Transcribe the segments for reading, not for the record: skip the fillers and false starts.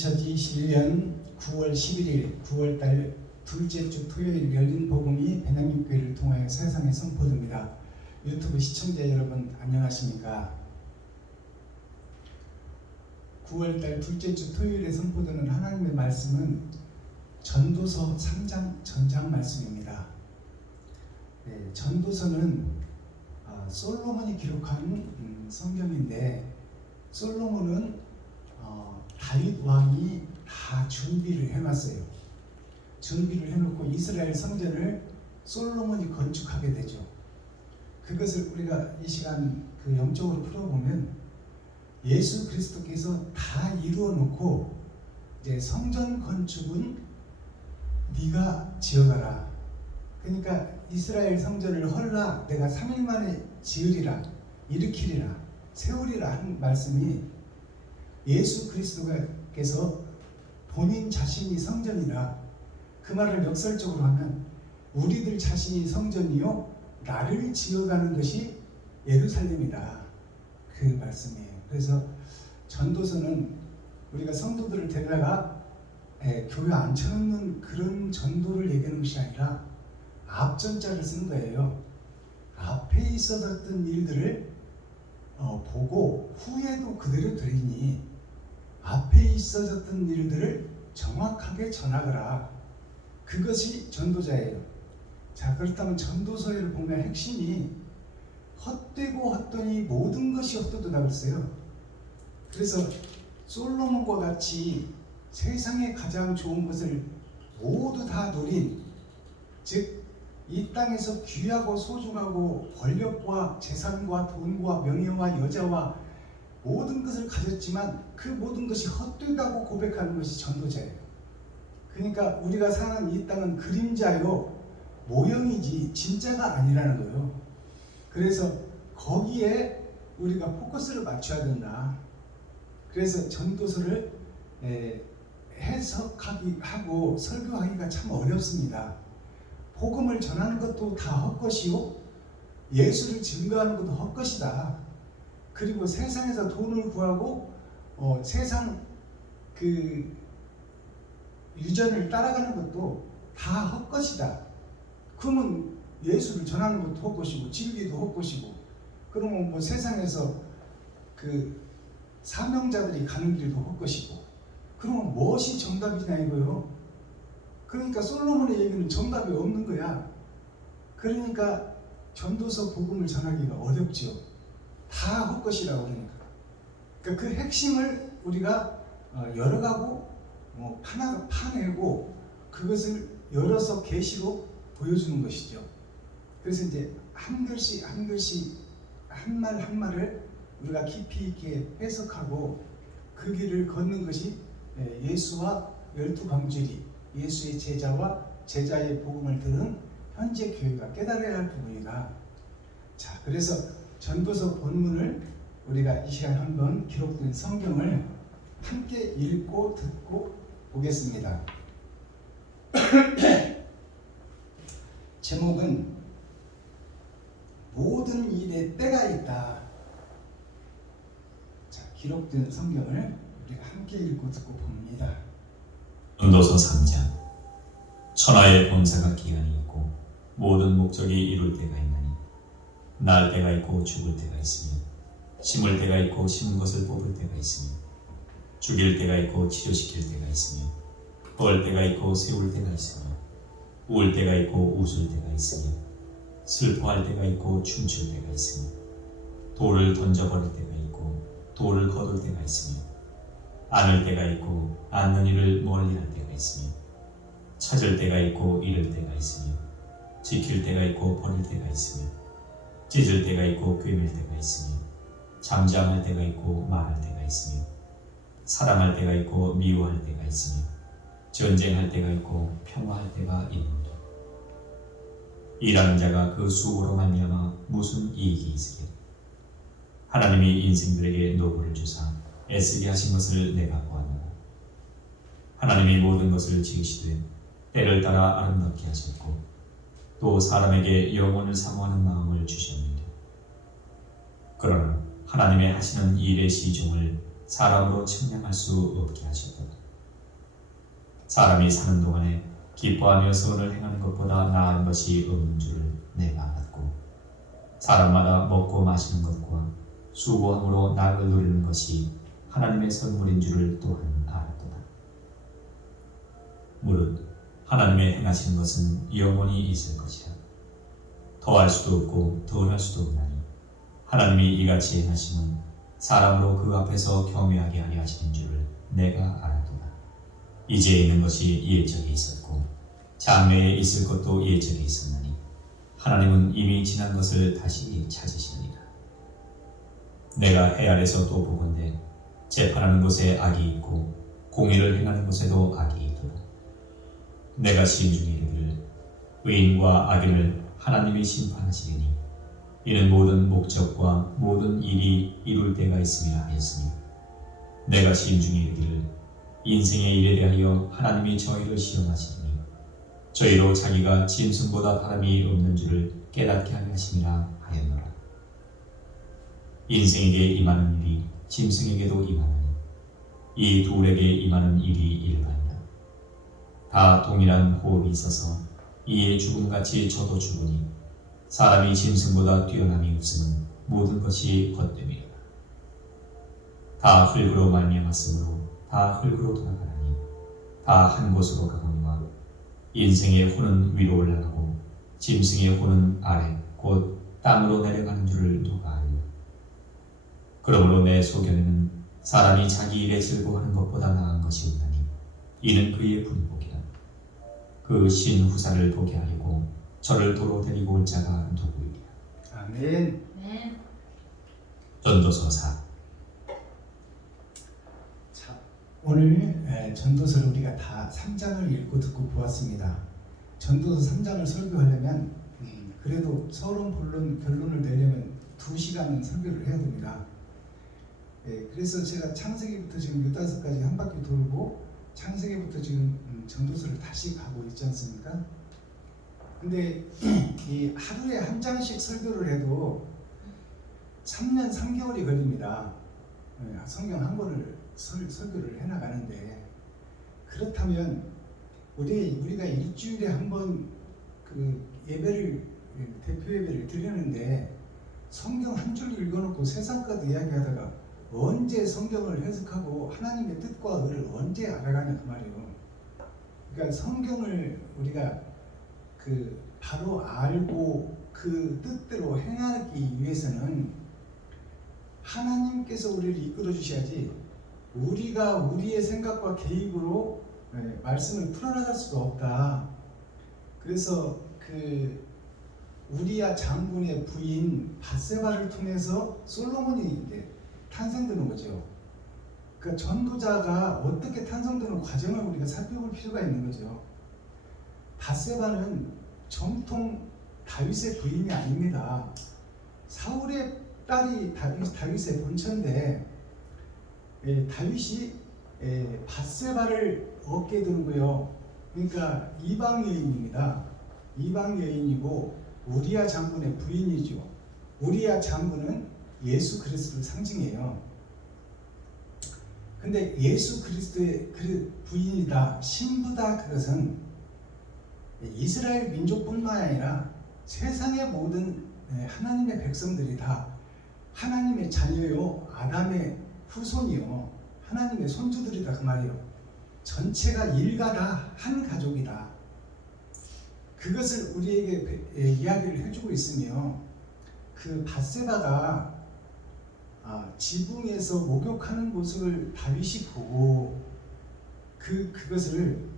2021년 9월 11일 9월달 둘째 주 토요일 열린 복음이 베냐민교회를 통하여 세상에 선포됩니다. 유튜브 시청자 여러분 안녕하십니까? 9월달 둘째 주 토요일에 선포되는 하나님의 말씀은 전도서 3장 전장 말씀입니다. 전도서는 솔로몬이 기록한 성경인데, 솔로몬은 다윗 왕이 다 준비를 해놨어요. 준비를 해놓고 이스라엘 성전을 솔로몬이 건축하게 되죠. 그것을 우리가 이 시간 영적으로 풀어보면 예수 그리스도께서 다 이루어 놓고 이제 성전 건축은 네가 지어가라. 그러니까 이스라엘 성전을 헐라 내가 3일 만에 지으리라, 일으키리라, 세우리라 한 말씀이 예수 그리스도께서 본인 자신이 성전이라, 그 말을 역설적으로 하면 우리들 자신이 성전이요 나를 지어가는 것이 예루살렘이다, 그 말씀이에요. 그래서 전도서는 우리가 성도들을 데려다가 교회 앉혀놓는 그런 전도를 얘기하는 것이 아니라 앞전자를 쓴 거예요. 앞에 있었던 일들을 보고 후에도 그대로 되리니 앞에 있어졌던 일들을 정확하게 전하거라. 그것이 전도자예요. 자, 그렇다면 전도서를 보면 핵심이 헛되고 헛되니 모든 것이 헛되다 그랬어요. 그래서 솔로몬과 같이 세상에 가장 좋은 것을 모두 다 누린, 즉 이 땅에서 귀하고 소중하고 권력과 재산과 돈과 명예와 여자와 모든 것을 가졌지만 그 모든 것이 헛되다고 고백하는 것이 전도자예요. 그러니까 우리가 사는 이 땅은 그림자요 모형이지 진짜가 아니라는 거예요. 그래서 거기에 우리가 포커스를 맞춰야 된다. 그래서 전도서를 해석하고 설교하기가 참 어렵습니다. 복음을 전하는 것도 다 헛것이요, 예수를 증거하는 것도 헛것이다. 그리고 세상에서 돈을 구하고 세상 그 유전을 따라가는 것도 다 헛것이다. 그러면 예수를 전하는 것도 헛것이고 진리도 헛것이고, 그러면 뭐 세상에서 그 사명자들이 가는 길도 헛것이고, 그러면 무엇이 정답이냐 이거요. 그러니까 솔로몬의 얘기는 정답이 없는 거야. 그러니까 전도서 복음을 전하기가 어렵죠. 다 헛것이라고 그러니까. 그러니까 그 핵심을 우리가 열어가고 하나 파내고 그것을 열어서 계시로 보여주는 것이죠. 그래서 이제 한 글씨 한 글씨 한 말 한 말을 우리가 깊이 있게 해석하고 그 길을 걷는 것이 예수와 12광주리, 예수의 제자와 제자의 복음을 들은 현재 교회가 깨달아야 할 부분이다. 자, 그래서 전도서 본문을 우리가 이 시간 한번 기록된 성경을 함께 읽고 듣고 보겠습니다. 제목은 모든 일에 때가 있다. 자, 기록된 성경을 우리가 함께 읽고 듣고 봅니다. 전도서 3장. 천하의 본사가 기한이 있고 모든 목적이 이룰 때가 있나니, 날 때가 있고 죽을 때가 있으며, 심을 때가 있고 심은 것을 뽑을 때가 있으며, 죽일 때가 있고 치료시킬 때가 있으며, 벌 때가 있고 세울 때가 있으며, 울 때가 있고 웃을 때가 있으며, 슬퍼할 때가 있고 춤출 때가 있으며, 돌을 던져버릴 때가 있고 돌을 거둘 때가 있으며, 안을 때가 있고 안는 이를 멀리할 때가 있으며, 찾을 때가 있고 잃을 때가 있으며, 지킬 때가 있고 버릴 때가 있으며, 찢을 때가 있고 꿰맬 때가 있으며, 잠잠할 때가 있고 말할 때가 있으며, 사랑할 때가 있고 미워할 때가 있으며, 전쟁할 때가 있고 평화할 때가 있노라. 일하는 자가 그 수고로 말미암아 무슨 이익이 있으랴. 하나님이 인생들에게 노고를 주사 애쓰게 하신 것을 내가 보았노라. 하나님이 모든 것을 지으시되 때를 따라 아름답게 하셨고, 또 사람에게 영혼을 사모하는 마음을 주셨느니라. 그러나 하나님의 하시는 일의 시종을 사람으로 측량할 수 없게 하셨다. 사람이 사는 동안에 기뻐하며 선을 행하는 것보다 나은 것이 없는 줄을 내가 알았고 사람마다 먹고 마시는 것과 수고함으로 낙을 누리는 것이 하나님의 선물인 줄을 또한 알았도다. 무릇 하나님의 행하시는 것은 영원히 있을 것이라. 더할 수도 없고 덜할 수도 없나니 하나님이 이같이 행하심은 사람으로 그 앞에서 경외하게 하려 하시는 줄을 내가 알았도다. 이제 있는 것이 예적에 있었고 장래에 있을 것도 예적에 있었나니 하나님은 이미 지난 것을 다시 찾으시느니라. 내가 해 아래서 또 보건대 재판하는 곳에 악이 있고 공의를 행하는 곳에도 악이 있도다. 내가 심중에 이르기를 의인과 악인을 하나님이 심판하시리니 이는 모든 목적과 모든 일이 이룰 때가 있음이라 하였으니 내가 심중에 이르기를 인생의 일에 대하여 하나님이 저희를 시험하시니 저희로 자기가 짐승보다 바람이 없는 줄을 깨닫게 하려 하심이라 하였노라. 인생에게 임하는 일이 짐승에게도 임하느니 이 둘에게 임하는 일이 일반이다. 다 동일한 호흡이 있어서 이에 죽음같이 저도 죽으니 사람이 짐승보다 뛰어남이 없음은 모든 것이 헛됨이라. 다 흙으로 말미암았으므로 다 흙으로 돌아가라니 다 한 곳으로 가거니와 인생의 혼은 위로 올라가고 짐승의 혼은 아래 곧 땅으로 내려가는 줄을 누가 알려. 그러므로 내 소견에는 사람이 자기 일에 즐거워하는 것보다 나은 것이 없나니 이는 그의 분복이라. 그 신후사를 보게 하려고 저를 도로 데리고 올 자가 누구이랴. 아멘. 전도서 4. 자, 오늘 전도서를 우리가 다 3장을 읽고 듣고 보았습니다. 전도서 3장을 설교하려면 그래도 서론, 본론, 결론을 내려면 2시간은 설교를 해야 됩니다. 그래서 제가 창세기부터 지금 유다서까지 한 바퀴 돌고 창세기부터 지금 전도서를 다시 가고 있지 않습니까? 근데 이 하루에 한 장씩 설교를 해도 3년 3개월이 걸립니다. 성경 한 권을 설교를 해나가는데, 그렇다면 우리가 일주일에 한 번 그 예배를, 대표 예배를 드리는데 성경 한 줄 읽어놓고 세상까지 이야기하다가 언제 성경을 해석하고 하나님의 뜻과 의를 언제 알아가냐 그 말이에요. 그러니까 성경을 우리가 바로 알고 그 뜻대로 행하기 위해서는 하나님께서 우리를 이끌어 주셔야지 우리가 우리의 생각과 개입으로 말씀을 풀어나갈 수가 없다. 그래서 우리야 장군의 부인 밧세바를 통해서 솔로몬이 이제 탄생되는 거죠. 그러니까 전도자가 어떻게 탄생되는 과정을 우리가 살펴볼 필요가 있는 거죠. 밧세바는 정통 다윗의 부인이 아닙니다. 사울의 딸이 다윗의 본처인데 다윗이 밧세바를 얻게 되는 거예요. 그러니까 이방 여인입니다. 이방 여인이고 우리야 장군의 부인이죠. 우리야 장군은 예수 그리스도를 상징해요. 근데 예수 그리스도의 그 부인이다, 신부다, 그것은 이스라엘 민족뿐만 아니라 세상의 모든 하나님의 백성들이 다 하나님의 자녀요, 아담의 후손이요, 하나님의 손주들이다 그 말이에요. 전체가 일가다, 한 가족이다. 그것을 우리에게 이야기를 해주고 있으며, 그 밧세바가 지붕에서 목욕하는 모습을 다윗이 보고 그것을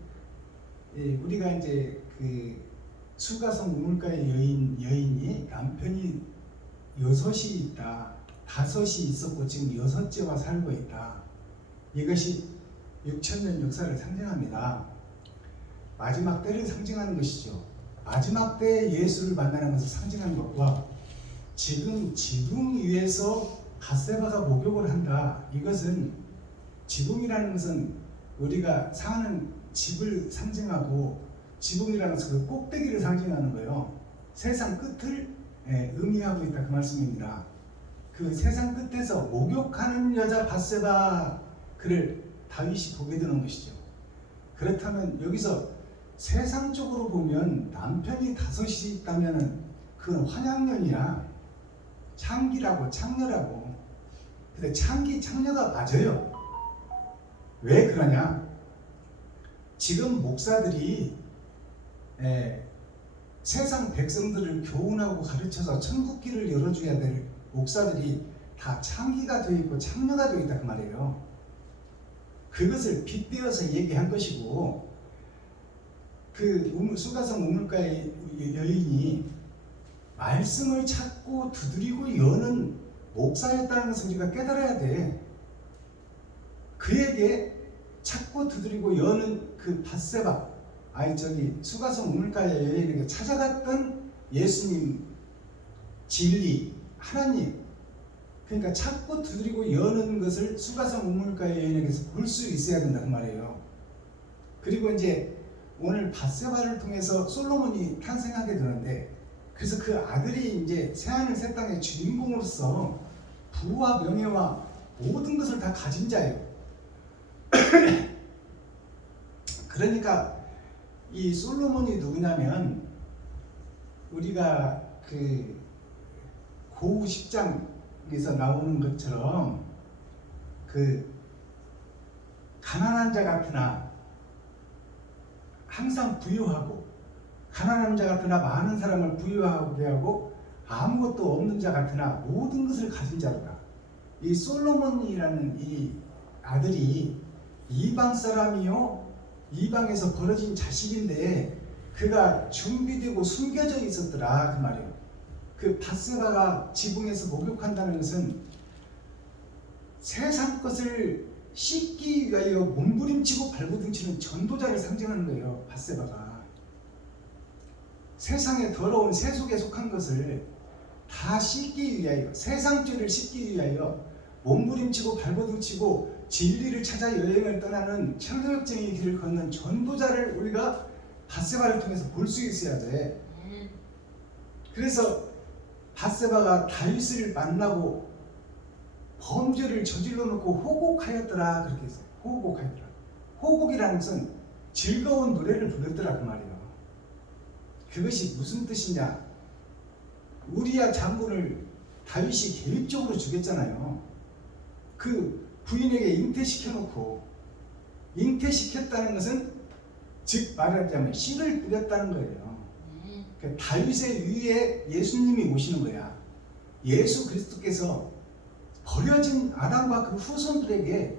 우리가 이제 수가성 우물가의 여인이 남편이 6이 있다, 5이 있었고 지금 6째와 살고 있다. 이것이 6000년 역사를 상징합니다. 마지막 때를 상징하는 것이죠. 마지막 때에 예수를 만나는 것을 상징하는 것과 지금 지붕 위에서 밧세바가 목욕을 한다. 이것은 지붕이라는 것은 우리가 사는 집을 상징하고 지붕이라는 것은 그 꼭대기를 상징하는 거예요. 세상 끝을 의미하고 있다 그 말씀입니다. 그 세상 끝에서 목욕하는 여자 밧세바 그를 다윗이 보게 되는 것이죠. 그렇다면 여기서 세상적으로 보면 남편이 5이 있다면 그건 환양년이야. 창기라고 창녀라고. 근데 창기 창녀가 맞아요. 왜 그러냐? 지금 목사들이 세상 백성들을 교훈하고 가르쳐서 천국길을 열어줘야 될 목사들이 다 창기가 되어 있고 창녀가 되어 있다 그 말이에요. 그것을 빗대어서 얘기한 것이고, 그 수가성 우물가의 여인이 말씀을 찾고 두드리고 여는 목사였다는 것을 우리가 깨달아야 돼. 그에게 찾고 두드리고 여는 그 밧세바, 수가성 우물가의 여인에게 찾아갔던 예수님, 진리, 하나님, 그러니까 찾고 두드리고 여는 것을 수가성 우물가의 여인에게서 볼 수 있어야 된다는 말이에요. 그리고 이제 오늘 밧세바를 통해서 솔로몬이 탄생하게 되는데, 그래서 그 아들이 이제 새하늘 새 땅의 주인공으로서 부와 명예와 모든 것을 다 가진 자예요. 그러니까 이 솔로몬이 누구냐면, 우리가 그 고우 10장에서 나오는 것처럼 그 가난한 자 같으나 항상 부유하고, 가난한 자 같으나 많은 사람을 부유하게 하고, 아무것도 없는 자 같으나 모든 것을 가진 자로다. 이 솔로몬이라는 이 아들이 이방 사람이요, 이방에서 벌어진 자식인데 그가 준비되고 숨겨져 있었더라 그 말이에요. 그 밧세바가 지붕에서 목욕한다는 것은 세상 것을 씻기 위하여 몸부림치고 발버둥치는 전도자를 상징하는 거예요. 밧세바가 세상의 더러운 세속에 속한 것을 다 씻기 위하여, 세상 죄를 씻기 위하여 몸부림치고 발버둥치고 진리를 찾아 여행을 떠나는 천도역쟁이의 길을 걷는 전도자를 우리가 밧세바를 통해서 볼 수 있어야 돼. 그래서 밧세바가 다윗을 만나고 범죄를 저질러 놓고 호곡하였더라 그렇게 했어요. 호곡하였더라. 호곡이라는 것은 즐거운 노래를 불렀더라 그 말이에요. 그것이 무슨 뜻이냐? 우리야 장군을 다윗이 계획적으로 죽였잖아요. 그 부인에게 잉태시켜놓고, 잉태시켰다는 것은 즉 말하자면 씨를 뿌렸다는 거예요. 그러니까 다윗의 위에 예수님이 오시는 거야. 예수 그리스도께서 버려진 아담과 그 후손들에게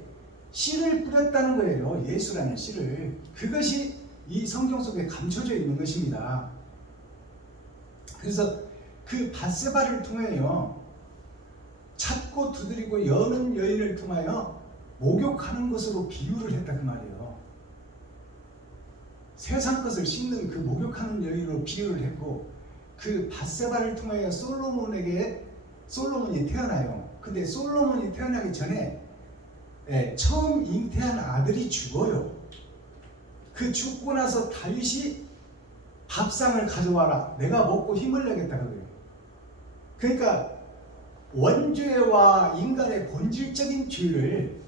씨를 뿌렸다는 거예요. 예수라는 씨를. 그것이 이 성경 속에 감춰져 있는 것입니다. 그래서 그 밧세바를 통하여 찾고 두드리고 여는 여인을 통하여 목욕하는 것으로 비유를 했다 그 말이에요. 세상 것을 씻는 그 목욕하는 여인으로 비유를 했고, 그 밧세바를 통하여 솔로몬이 태어나요. 근데 솔로몬이 태어나기 전에 처음 잉태한 아들이 죽어요. 그 죽고 나서 다윗이 밥상을 가져와라, 내가 먹고 힘을 내겠다는 거예요. 그러니까 원죄와 인간의 본질적인 죄를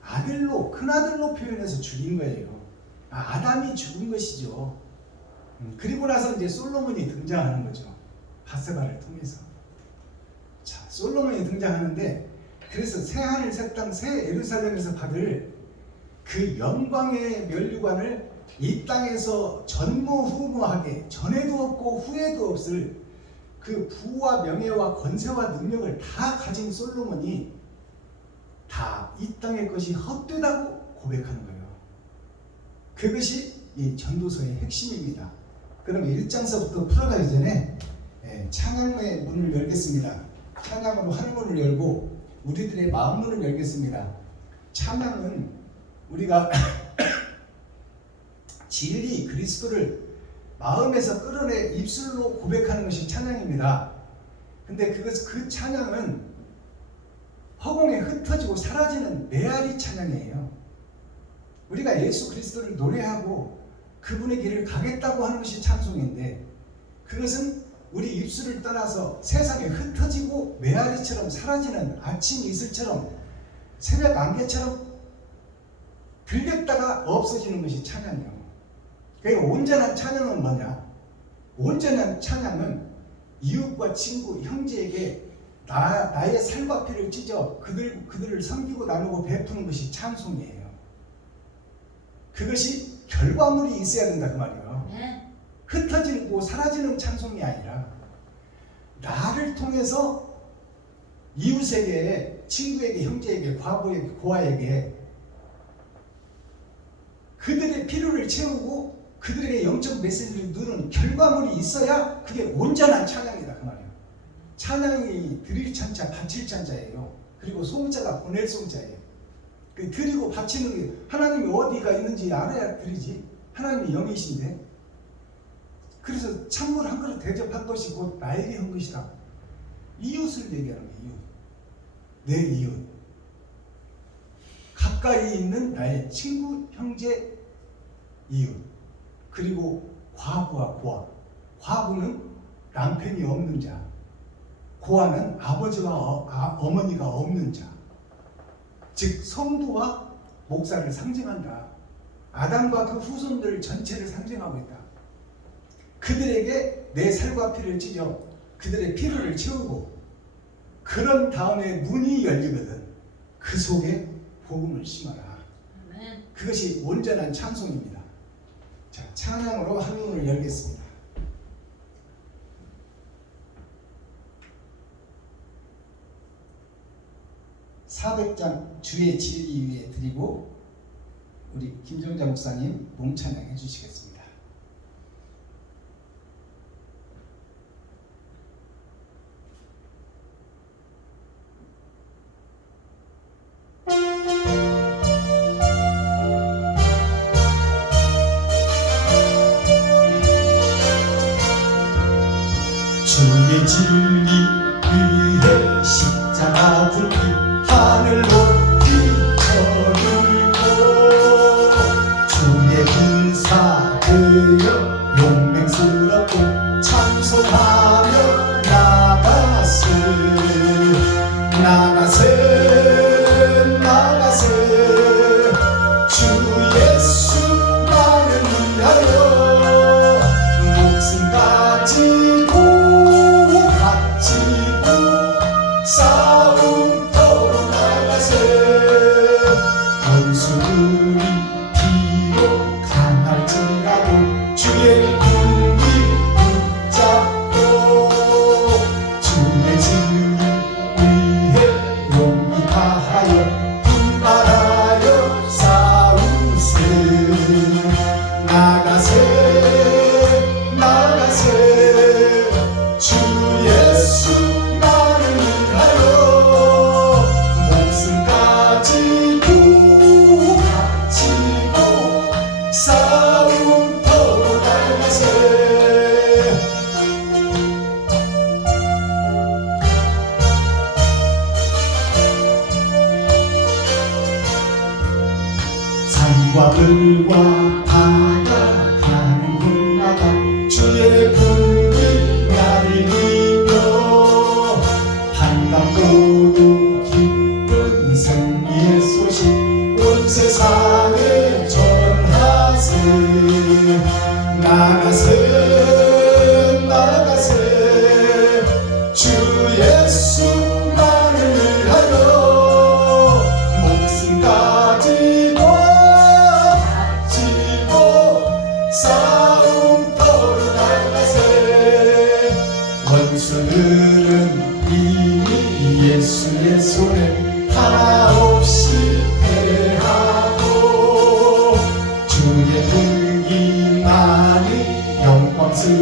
아들로, 큰아들로 표현해서 죽인 거예요. 아담이 죽은 것이죠. 그리고 나서 이제 솔로몬이 등장하는 거죠. 밧세바를 통해서. 자, 솔로몬이 등장하는데, 그래서 새하늘 새 땅 새 예루살렘에서 받을 그 영광의 면류관을 이 땅에서 전무후무하게, 전에도 없고 후에도 없을 그 부와 명예와 권세와 능력을 다 가진 솔로몬이 다 이 땅의 것이 헛되다고 고백하는 거예요. 그것이 이 전도서의 핵심입니다. 그럼 1장서부터 풀어가기 전에 찬양의 문을 열겠습니다. 찬양으로 하늘문을 열고 우리들의 마음문을 열겠습니다. 찬양은 우리가 진리 그리스도를 마음에서 끌어내 입술로 고백하는 것이 찬양입니다. 근데 그 찬양은 허공에 흩어지고 사라지는 메아리 찬양이에요. 우리가 예수 그리스도를 노래하고 그분의 길을 가겠다고 하는 것이 찬송인데, 그것은 우리 입술을 떠나서 세상에 흩어지고 메아리처럼 사라지는 아침 이슬처럼 새벽 안개처럼 들렸다가 없어지는 것이 찬양이에요. 그러니까 온전한 찬양은 뭐냐? 온전한 찬양은 이웃과 친구, 형제에게 나의 살과 피를 찢어 그들을 섬기고 나누고 베푸는 것이 찬송이에요. 그것이 결과물이 있어야 된다 그 말이에요. 네. 흩어지고 사라지는 찬송이 아니라 나를 통해서 이웃에게, 친구에게, 형제에게, 과부에게, 고아에게 그들의 필요를 채우고 그들에게 영적 메시지를 누는 결과물이 있어야 그게 온전한 찬양이다 그 말이에요. 찬양이 드릴 찬자, 바칠 찬자예요. 그리고 송자가 보낼 송자예요. 그 드리고 바치는 게 하나님이 어디가 있는지 알아야 드리지. 하나님이 영이신데. 그래서 찬물 한 그릇 대접한 것이 곧 나에게 한 것이다. 이웃을 얘기하는 거예요. 이웃. 내 이웃. 가까이 있는 나의 친구, 형제, 이웃. 그리고 과부와 고아. 과부는 남편이 없는 자. 고아는 아버지와 어머니가 없는 자. 즉 성도와 목사를 상징한다. 아담과 그 후손들 전체를 상징하고 있다. 그들에게 내 살과 피를 찢어 그들의 필요를 채우고 그런 다음에 문이 열리거든. 그 속에 복음을 심어라. 아멘. 그것이 온전한 찬송입니다. 자, 찬양으로 한문을 열겠습니다. (400장) 주의 진리 위에 드리고 우리 김정자 목사님 몽찬양해 주시겠습니다. 주의 진리 위에 십자가 불기 하늘 높이 쳐들고 주의 군사 되어 용맹스럽고 찬송하며 나가세 주 예수 나를 위하여 목숨 가지고 싸움터로 나가세 원수들이 비록 강할지라도 주의 군기 붙잡고 주의 진리 위해 용기 다하여 분발하여 싸우세 나가세 주 예수 싸움터로 나가세 산과 들과 바다 가는 곳마다 주의 군기 나를 이겨 반갑고도 기쁜 승리의 소식 온 세상에 전하세 나가세 주 예수 나를 위하여 목숨 가지고 싸움터로 나가세 원수들은 이미 예수의 손에 하나 없이 패하고 주의 군기만이 영광스러운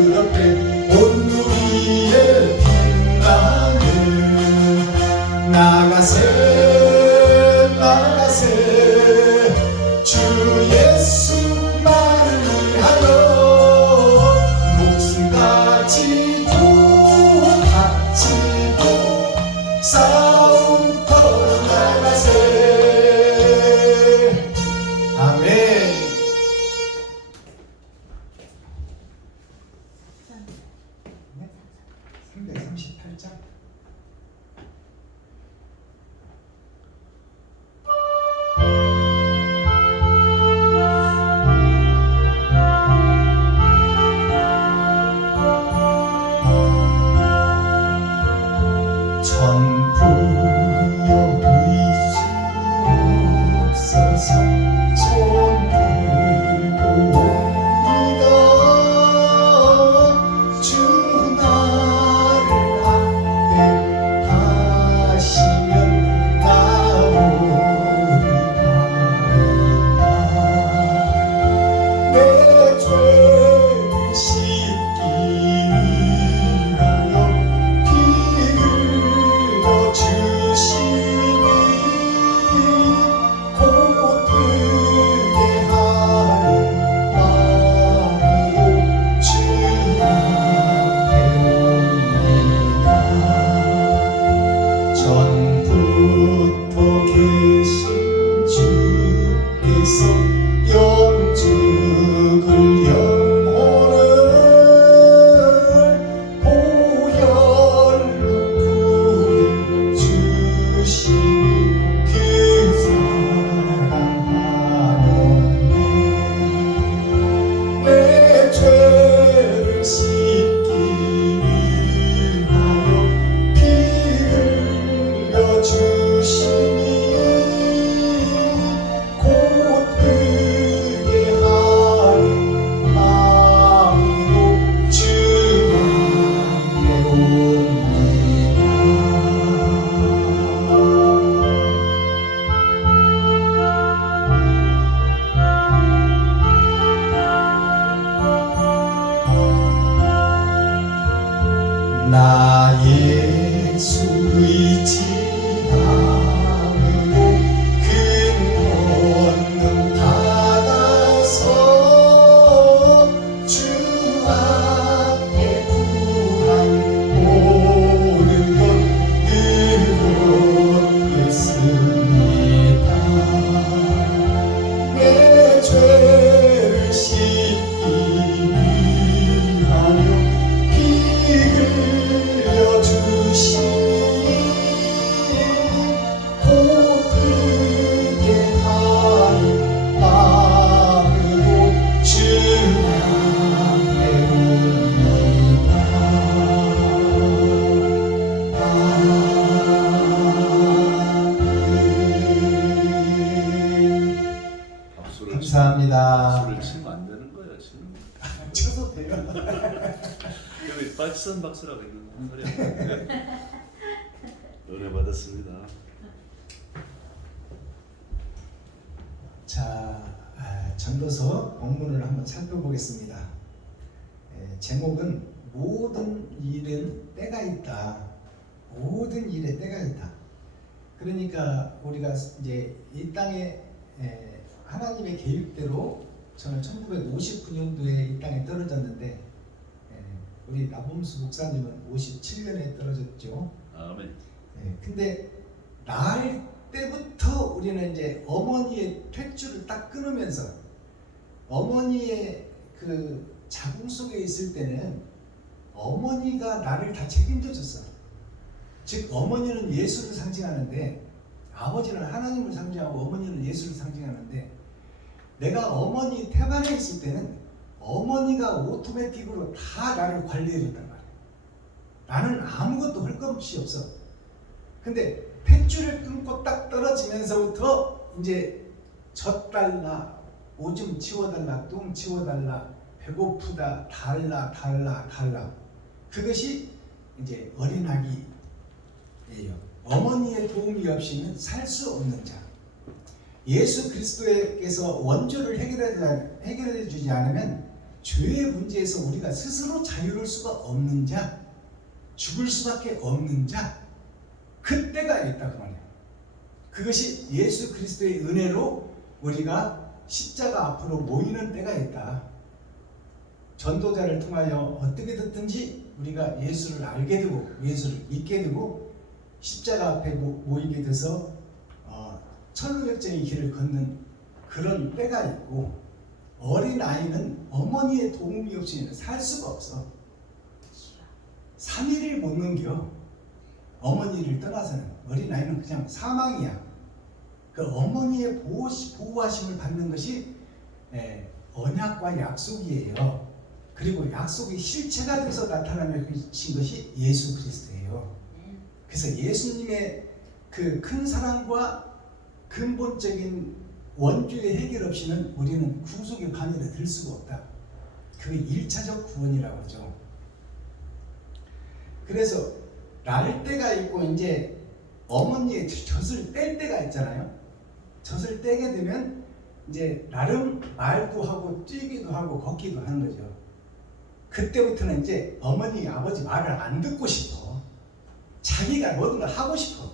그걸 치면 안 되는 거예요. 치는 거. 쳐도 돼요. 여기 박선 박스라고 있는 소리야. 은혜 받았습니다. 자, 전도서 본문을 한번 살펴보겠습니다. 제목은 모든 일은 때가 있다. 모든 일에 때가 있다. 그러니까 우리가 이제 이 땅에 하나님의 계획대로 저는 1959년도에 이 땅에 떨어졌는데 우리 나범수 목사님은 57년에 떨어졌죠. 아멘. 근데 날 때부터 우리는 이제 어머니의 탯줄을 딱 끊으면서 어머니의 그 자궁 속에 있을 때는 어머니가 나를 다 책임져 줬어. 즉 어머니는 예수를 상징하는데 아버지는 하나님을 상징하고 어머니는 예수를 상징하는데 내가 어머니 태반에 있을 때는 어머니가 오토매틱으로 다 나를 관리해 줬단 말이야. 나는 아무것도 할 것이 없어. 근데 탯줄을 끊고 딱 떨어지면서부터 이제 젖달라, 오줌 치워달라, 똥 치워달라, 배고프다, 달라. 그것이 이제 어린아기예요. 어머니의 도움이 없이는 살 수 없는 자. 예수 그리스도께서 원조를 해결해 주지 않으면 죄의 문제에서 우리가 스스로 자유로울 수가 없는 자, 죽을 수밖에 없는 자, 그때가 있다 그 말이야. 그것이 예수 그리스도의 은혜로 우리가 십자가 앞으로 모이는 때가 있다. 전도자를 통하여 어떻게 됐든지 우리가 예수를 알게 되고 예수를 믿게 되고 십자가 앞에 모이게 돼서 천루역정의 길을 걷는 그런 때가 있고, 어린 아이는 어머니의 도움이 없이는 살 수가 없어. 3일을 못 넘겨. 어머니를 떠나서는 어린 아이는 그냥 사망이야. 그 어머니의 보호하심을 받는 것이 언약과 약속이에요. 그리고 약속이 실체가 돼서 나타나신 것이 예수 그리스도예요. 그래서 예수님의 그 큰 사랑과 근본적인 원죄의 해결 없이는 우리는 구속의 바늘에 들 수가 없다. 그게 1차적 구원이라고 하죠. 그래서 날 때가 있고 이제 어머니의 젖을 뗄 때가 있잖아요. 젖을 떼게 되면 이제 나름 말도 하고 뛰기도 하고 걷기도 하는 거죠. 그때부터는 이제 어머니, 아버지 말을 안 듣고 싶어. 자기가 모든 걸 하고 싶어.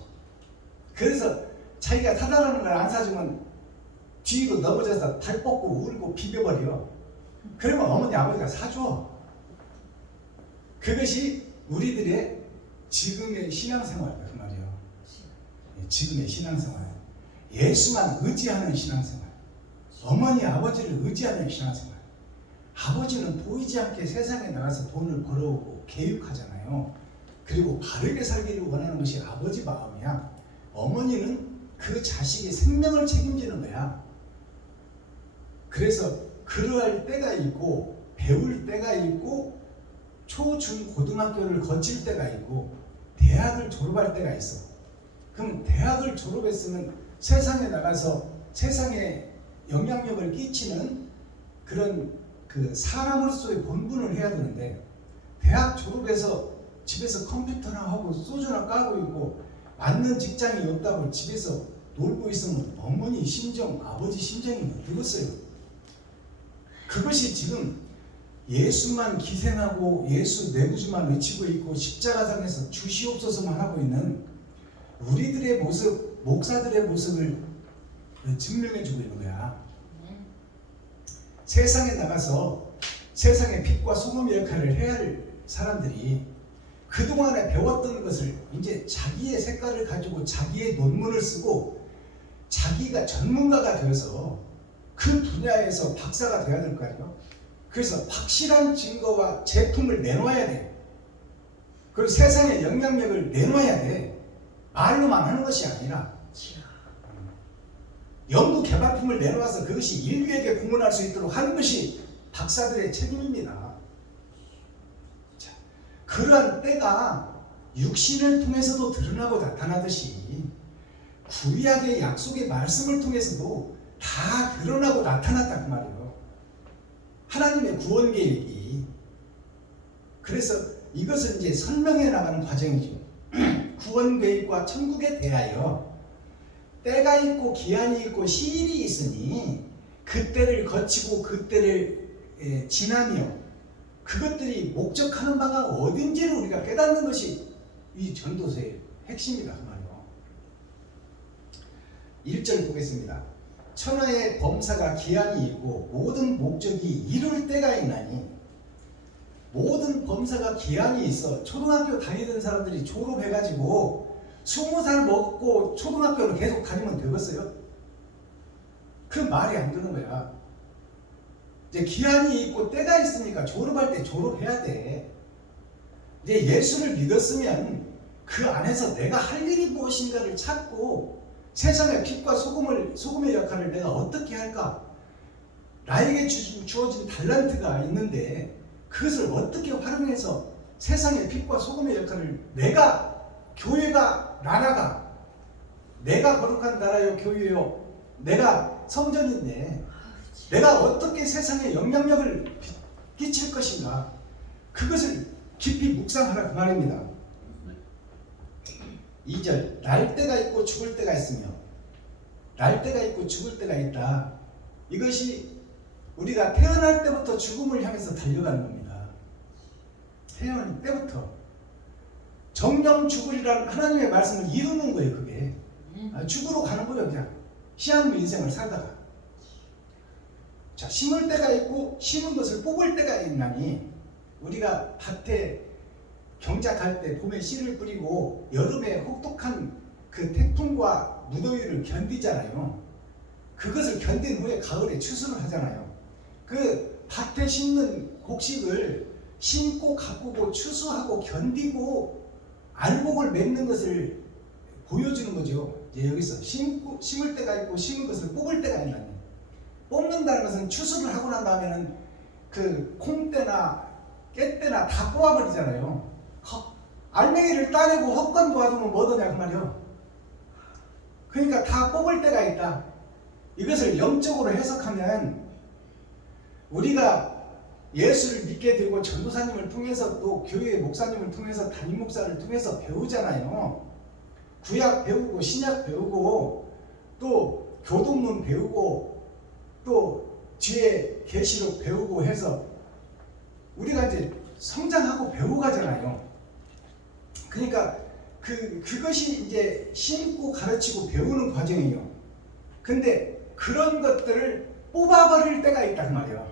그래서 자기가 사달라는 걸 안 사주면 뒤로 넘어져서 발 뻗고 울고 비벼버려. 그러면 어머니, 아버지가 사줘. 그것이 우리들의 지금의 신앙생활이다 그 말이에요. 지금의 신앙생활. 예수만 의지하는 신앙생활. 어머니, 아버지를 의지하는 신앙생활. 아버지는 보이지 않게 세상에 나가서 돈을 벌어오고 개육하잖아요. 그리고 바르게 살기를 원하는 것이 아버지 마음이야. 어머니는 그 자식의 생명을 책임지는 거야. 그래서 그러할 때가 있고 배울 때가 있고 초, 중, 고등학교를 거칠 때가 있고 대학을 졸업할 때가 있어. 그럼 대학을 졸업했으면 세상에 나가서 세상에 영향력을 끼치는 그런 그 사람으로서의 본분을 해야 되는데, 대학 졸업해서 집에서 컴퓨터나 하고 소주나 까고 있고 맞는 직장이 없다고 집에서 놀고 있으면 어머니 심정, 아버지 심정이 어떻겠어요? 그것이 지금 예수만 기생하고 예수 내구주만 외치고 있고 십자가상에서 주시옵소서만 하고 있는 우리들의 모습, 목사들의 모습을 증명해주고 있는 거야. 세상에 나가서 세상의 빛과 소금의 역할을 해야 할 사람들이 그동안에 배웠던 것을 이제 자기의 색깔을 가지고 자기의 논문을 쓰고 자기가 전문가가 되어서 그 분야에서 박사가 되어야 될 거 아니에요. 그래서 확실한 증거와 제품을 내놓아야 돼. 그리고 세상에 영향력을 내놓아야 돼. 말로만 하는 것이 아니라 연구 개발품을 내놓아서 그것이 인류에게 공헌할 수 있도록 하는 것이 박사들의 책임입니다. 자, 그러한 때가 육신을 통해서도 드러나고 나타나듯이 구약의 약속의 말씀을 통해서도 다 드러나고 나타났단 말이에요. 하나님의 구원 계획이. 그래서 이것을 이제 설명해 나가는 과정이죠. 구원 계획과 천국에 대하여 때가 있고 기한이 있고 시일이 있으니 그때를 거치고 그때를 지나며 그것들이 목적하는 바가 어딘지를 우리가 깨닫는 것이 이 전도서의 핵심이다 그 말이요. 1절 보겠습니다. 천하의 범사가 기한이 있고 모든 목적이 이룰 때가 있나니. 모든 범사가 기한이 있어. 초등학교 다니던 사람들이 졸업해가지고 20살 먹고 초등학교를 계속 다니면 되겠어요? 그 말이 안 되는 거야. 이제 기한이 있고 때가 있으니까 졸업할 때 졸업해야 돼. 이제 예수를 믿었으면 그 안에서 내가 할 일이 무엇인가를 찾고 세상의 빛과 소금의 역할을 내가 어떻게 할까? 나에게 주어진 달란트가 있는데 그것을 어떻게 활용해서 세상의 빛과 소금의 역할을 내가, 교회가, 나라가, 내가 거룩한 나라요 교회요, 내가 성전인데 내가 어떻게 세상에 영향력을 끼칠 것인가, 그것을 깊이 묵상하라 그 말입니다. 2절, 날 때가 있고 죽을 때가 있으며. 날 때가 있고 죽을 때가 있다. 이것이 우리가 태어날 때부터 죽음을 향해서 달려가는 겁니다. 태어날 때부터 정령 죽으리라는 하나님의 말씀을 이루는 거예요. 그게 죽으러 가는 거예요. 그냥 시한부 인생을 살다가. 자, 심을 때가 있고 심은 것을 뽑을 때가 있나니. 우리가 밭에 경작할 때 봄에 씨를 뿌리고 여름에 혹독한 그 태풍과 무더위를 견디잖아요. 그것을 견딘 후에 가을에 추수를 하잖아요. 그 밭에 심는 곡식을 심고 가꾸고 추수하고 견디고 알곡을 맺는 것을 보여주는 거죠. 이제 여기서 심을 때가 있고 심은 것을 뽑을 때가 있나니. 뽑는다는 것은 추수를 하고 난 다음에는 그 콩때나 깨때나 다 뽑아버리잖아요. 알맹이를 따내고 헛건 도와주면 뭐더냐 그 말이요. 그러니까 다 뽑을 때가 있다. 이것을 영적으로 해석하면 우리가 예수를 믿게 되고 전도사님을 통해서 또 교회 목사님을 통해서 담임 목사를 통해서 배우잖아요. 구약 배우고 신약 배우고 또 교동문 배우고 또 뒤에 계시록 배우고 해서 우리가 이제 성장하고 배워가잖아요. 그러니까 그것이 이제 심고 가르치고 배우는 과정이에요. 근데 그런 것들을 뽑아버릴 때가 있다 그 말이에요.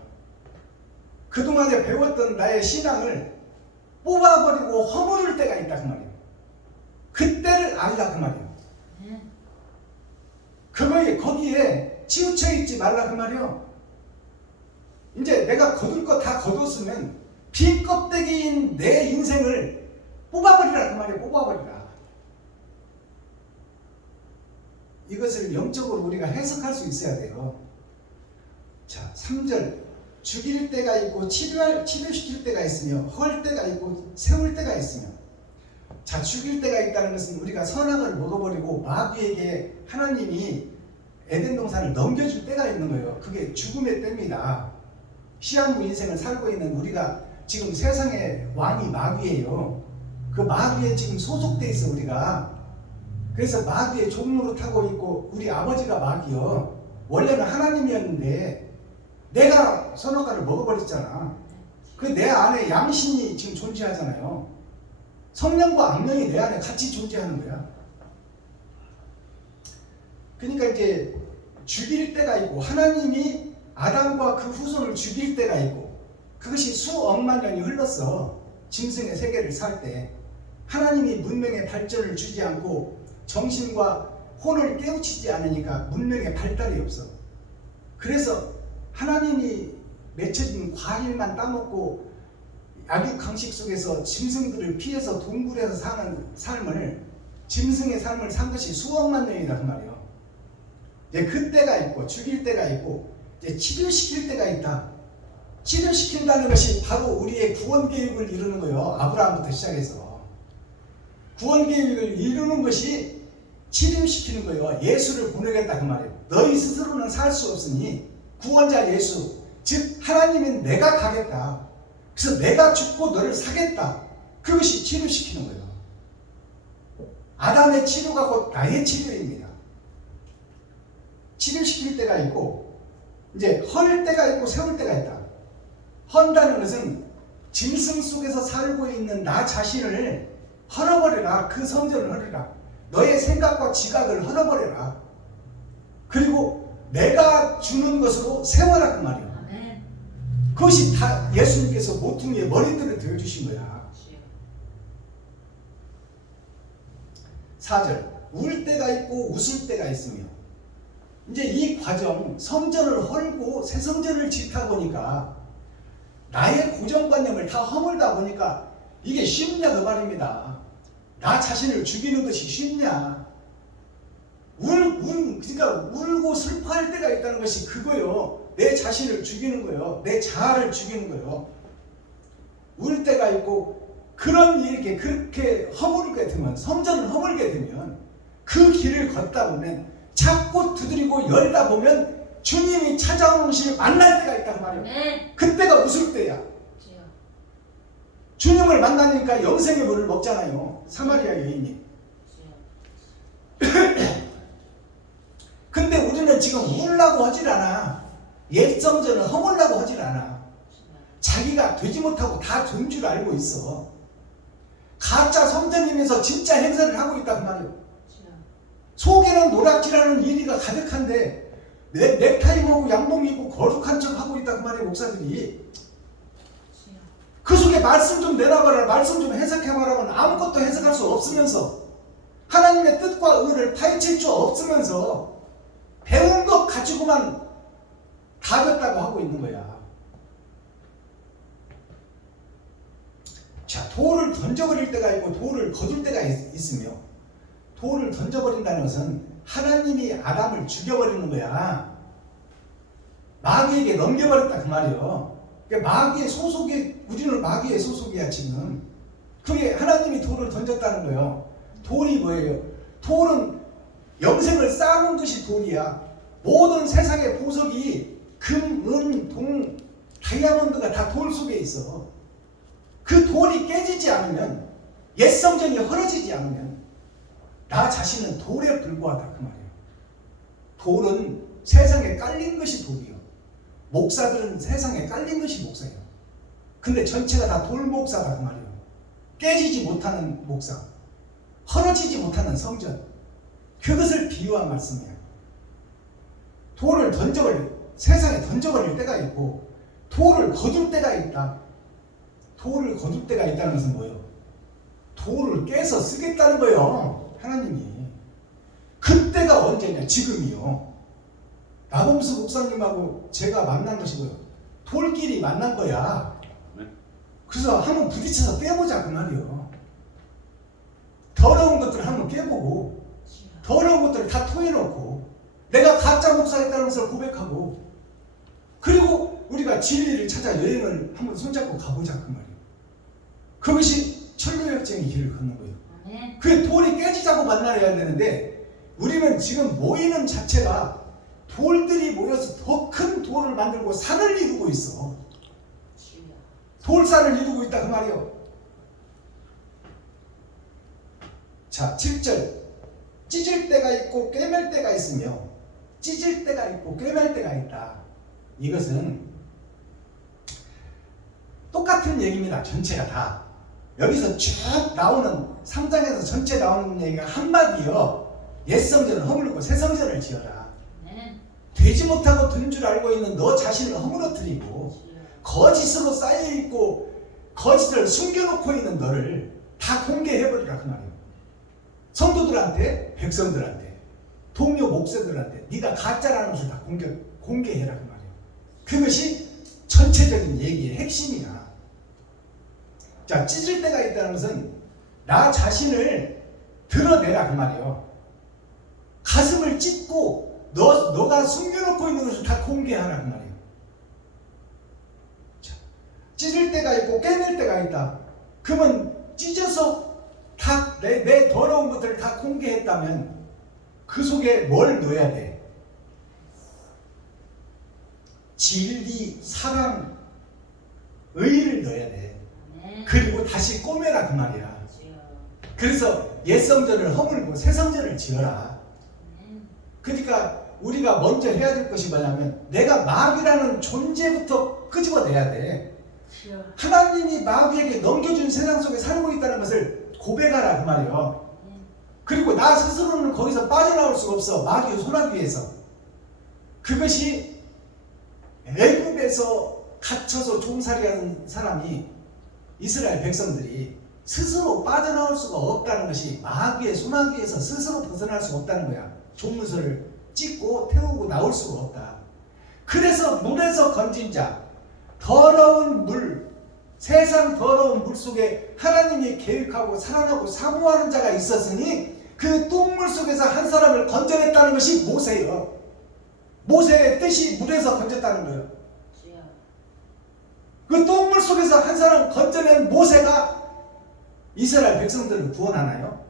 그동안에 배웠던 나의 신앙을 뽑아버리고 허무를 때가 있다 그 말이에요. 그때를 알라 그 말이에요. 거기에 치우쳐 있지 말라 그 말이에요. 이제 내가 거둘 거 다 거뒀으면 빈 껍데기인 내 인생을 뽑아버리라 그 말이에요. 뽑아버리라. 이것을 영적으로 우리가 해석할 수 있어야 돼요. 자, 3절, 죽일 때가 있고 치료시킬 때가 있으며 헐 때가 있고 세울 때가 있으며. 자, 죽일 때가 있다는 것은 우리가 선악을 먹어버리고 마귀에게 하나님이 에덴 동산을 넘겨줄 때가 있는 거예요. 그게 죽음의 때입니다. 시한부 인생을 살고 있는 우리가 지금 세상의 왕이 마귀예요. 그 마귀에 지금 소속돼 있어 우리가. 그래서 마귀의 종로로 타고 있고 우리 아버지가 마귀요. 원래는 하나님이었는데 내가 선악과를 먹어버렸잖아. 그 내 안에 양신이 지금 존재하잖아요. 성령과 악령이 내 안에 같이 존재하는 거야. 그러니까 이제 죽일 때가 있고 하나님이 아담과 그 후손을 죽일 때가 있고 그것이 수억만 년이 흘렀어. 짐승의 세계를 살 때 하나님이 문명의 발전을 주지 않고 정신과 혼을 깨우치지 않으니까 문명의 발달이 없어. 그래서 하나님이 맺혀진 과일만 따먹고 약육강식 속에서 짐승들을 피해서 동굴에서 사는 삶을, 짐승의 삶을 산 것이 수억만 년이다 그 말이에요. 이제 그때가 있고 죽일 때가 있고 이제 치료시킬 때가 있다. 치료시킨다는 것이 바로 우리의 구원 계획을 이루는 거예요. 아브라함부터 시작해서 구원 계획을 이루는 것이 치료시키는 거예요. 예수를 보내겠다 그 말이에요. 너희 스스로는 살 수 없으니 구원자 예수, 즉 하나님은 내가 가겠다. 그래서 내가 죽고 너를 사겠다. 그것이 치료시키는 거예요. 아담의 치료가 곧 나의 치료입니다. 치료시킬 때가 있고 이제 헌 때가 있고 세울 때가 있다. 헌다는 것은 짐승 속에서 살고 있는 나 자신을 헐어버려라. 그 성전을 헐어라. 너의 생각과 지각을 헐어버려라. 그리고 내가 주는 것으로 세워라 그 말이야. 그것이 다 예수님께서 모퉁이의 머리들을 되어주신 거야. 4절 울 때가 있고 웃을 때가 있으며 이제 이 과정 성전을 헐고 새 성전을 짓다 보니까 나의 고정관념을 다 허물다 보니까 이게 쉽냐 그 말입니다. 나 자신을 죽이는 것이 쉽냐. 그러니까 울고 슬퍼할 때가 있다는 것이 그거요. 내 자신을 죽이는 거예요. 내 자아를 죽이는 거예요. 울 때가 있고 그런 일에 그렇게 허물게 되면 성전을 허물게 되면 그 길을 걷다 보면 자꾸 두드리고 열다 보면 주님이 찾아오는 것을 만날 때가 있단 말이에요. 그때가 웃을 때야. 주님을 만나니까 영생의 물을 먹잖아요. 사마리아 여인이. 근데 우리는 지금 울라고 하질 않아. 옛 성전을 허물라고 하질 않아. 자기가 되지 못하고 다 된 줄 알고 있어. 가짜 성전이면서 진짜 행사를 하고 있단 말이에요. 속에는 노략질하는 일이가 가득한데 넥타이 먹고 양복 입고 거룩한 척 하고 있단 말이에요. 목사들이. 그 속에 말씀 좀 내놔봐라. 말씀 좀 해석해봐라면 아무것도 해석할 수 없으면서 하나님의 뜻과 의를 파헤칠 수 없으면서 배운 것 가지고만 다 됐다고 하고 있는 거야. 자, 돌을 던져버릴 때가 있고 돌을 거둘 때가 있으며 돌을 던져버린다는 것은 하나님이 아담을 죽여버리는 거야. 마귀에게 넘겨버렸다 그 말이에요. 그러니까 마귀의 소속이 우리는 마귀의 소속이야 지금. 그게 하나님이 돌을 던졌다는 거예요. 돌이 뭐예요? 돌은 영생을 쌓는 것이 돌이야. 모든 세상의 보석이 금, 은, 동, 다이아몬드가 다 돌 속에 있어. 그 돌이 깨지지 않으면 옛 성전이 헐어지지 않으면 나 자신은 돌에 불과하다 그 말이에요. 돌은 세상에 깔린 것이 돌이요. 목사들은 세상에 깔린 것이 목사예요. 근데 전체가 다 돌 목사다 그 말이에요. 깨지지 못하는 목사, 헐어지지 못하는 성전, 그것을 비유한 말씀이에요. 돌을 세상에 던져버릴 때가 있고 돌을 거둘 때가 있다. 돌을 거둘 때가 있다는 것은 뭐예요? 돌을 깨서 쓰겠다는 거예요. 하나님이. 그때가 언제냐? 지금이요. 나범수 목사님하고 제가 만난 것이고요. 돌끼리 만난 거야. 그래서 한번 부딪혀서 깨보자 그 말이에요. 더러운 것들을 한번 깨보고 더러운 것들을 다 토해놓고 내가 가짜 목사였다는 것을 고백하고 그리고 우리가 진리를 찾아 여행을 한번 손잡고 가보자 그 말이에요. 그것이 천리역정의 길을 걷는 거예요. 그 돌이 깨지자고 만나야 되는데 우리는 지금 모이는 자체가 돌들이 모여서 더 큰 돌을 만들고 산을 이루고 있어. 돌산을 이루고 있다 그 말이에요. 자, 7절 찢을 때가 있고 꿰맬 때가 있으며 찢을 때가 있고 꿰맬 때가 있다. 이것은 똑같은 얘기입니다. 전체가 다. 여기서 쭉 나오는 3장에서 전체 나오는 얘기가 한마디요. 옛 성전을 허물고 새 성전을 지어라. 되지 못하고 된 줄 알고 있는 너 자신을 허물어뜨리고 거짓으로 쌓여있고 거짓을 숨겨놓고 있는 너를 다 공개해버리라 그 말이에요. 성도들한테, 백성들한테, 동료 목사들한테 네가 가짜라는 것을 다 공개해라 그 말이에요. 그것이 전체적인 얘기의 핵심이야. 자, 찢을 때가 있다는 것은 나 자신을 드러내라 그 말이에요. 가슴을 찢고 너가 숨겨놓고 있는 것을 다 공개하라 그 말이에요. 자, 찢을 때가 있고 꿰맬 때가 있다. 그러면 찢어서 다 내 더러운 것들을 다 공개했다면 그 속에 뭘 넣어야 돼? 진리, 사랑, 의를 넣어야 돼. 아멘. 그리고 다시 꼬매라 그 말이야. 주여. 그래서 옛 성전을 허물고 새 성전을 지어라. 아멘. 그러니까 우리가 먼저 해야 될 것이 뭐냐면 내가 마귀라는 존재부터 끄집어내야 돼. 주여. 하나님이 마귀에게 넘겨준 세상 속에 살고 있다는 것을 고백하라 그 말이에요. 아멘. 그리고 나 스스로는 거기서 빠져나올 수가 없어. 마귀의 손아귀 위에서. 그것이 애굽에서 갇혀서 종살이하는 사람이 이스라엘 백성들이 스스로 빠져나올 수가 없다는 것이 마귀의 손아귀에서 스스로 벗어날 수가 없다는 거야. 종문서를 찍고 태우고 나올 수가 없다. 그래서 물에서 건진 자, 더러운 물, 세상 더러운 물 속에 하나님이 계획하고 사랑하고 사모하는 자가 있었으니 그 똥물 속에서 한 사람을 건져냈다는 것이 모세예요. 모세의 뜻이 물에서 건졌다는 거예요. 주여. 그 똥물 속에서 한 사람 건져낸 모세가 이스라엘 백성들을 구원하나요?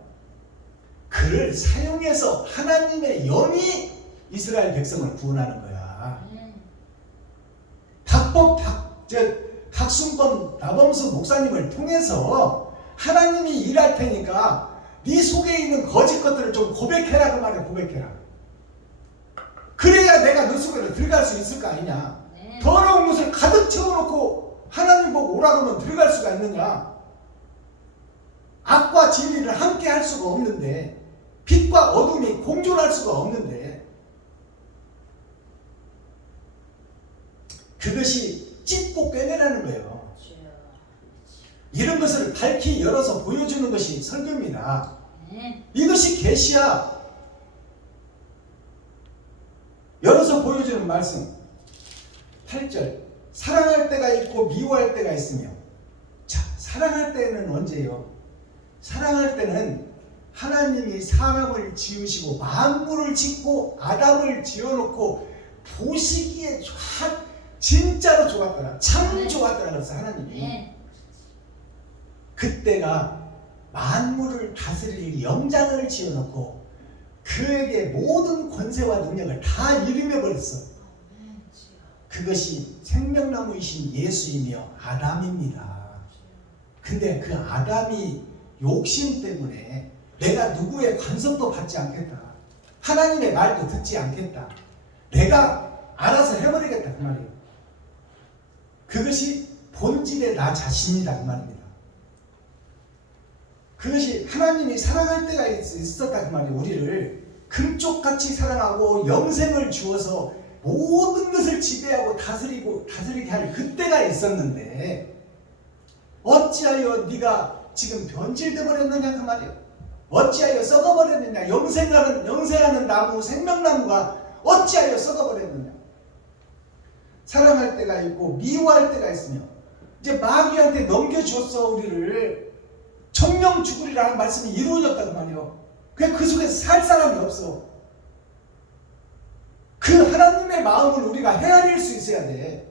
그를 사용해서 하나님의 영이 이스라엘 백성을 구원하는 거야. 아멘. 박순범 나범수 목사님을 통해서 하나님이 일할 테니까 네 속에 있는 거짓 것들을 좀 고백해라 그 말이야. 고백해라. 그래야 내가 너 속으로 들어갈 수 있을 거 아니냐. 아멘. 더러운 것을 가득 채워놓고 하나님 보고 오라고 하면 들어갈 수가 있느냐. 악과 진리를 함께 할 수가 없는데, 빛과 어둠이 공존할 수가 없는데, 그것이 찢고 꿰매라는 거예요. 주여. 이런 것을 밝히 열어서 보여주는 것이 설교입니다. 아멘. 이것이 계시야. 열어서 보여주는 말씀. 8절. 사랑할 때가 있고 미워할 때가 있으며. 자, 사랑할 때는 언제요? 사랑할 때는 하나님이 사람을 지으시고 만물을 짓고 아담을 지어놓고 보시기에 진짜로 좋았더라. 참 좋았더라. 그래서 하나님이. 아멘. 그때가 만물을 다스릴 영장을 지어놓고 그에게 모든 권세와 능력을 다 이름해 버렸어. 아멘. 주여. 그것이 생명나무이신 예수이며 아담입니다. 근데 그 아담이 욕심 때문에 내가 누구의 관섭도 받지 않겠다. 하나님의 말도 듣지 않겠다. 내가 알아서 해버리겠다 그 말이에요. 그것이 본질의 나 자신이다 그 말입니다. 그것이 하나님이 사랑할 때가 있었다 그 말이에요. 우리를 금쪽같이 사랑하고 영생을 주어서 모든 것을 지배하고 다스리게 할 그때가 있었는데 어찌하여 네가 지금 변질돼 버렸느냐 그 말이에요. 어찌하여 썩어버렸느냐. 영생하는 나무 생명나무가 어찌하여 썩어버렸느냐. 사랑할 때가 있고 미워할 때가 있으며 이제 마귀한테 넘겨주었어. 우리를 청령 죽으리라는 말씀이 이루어졌다 그 말이에요. 그 속에서 살 사람이 없어. 그 하나님의 마음을 우리가 헤아릴 수 있어야 돼.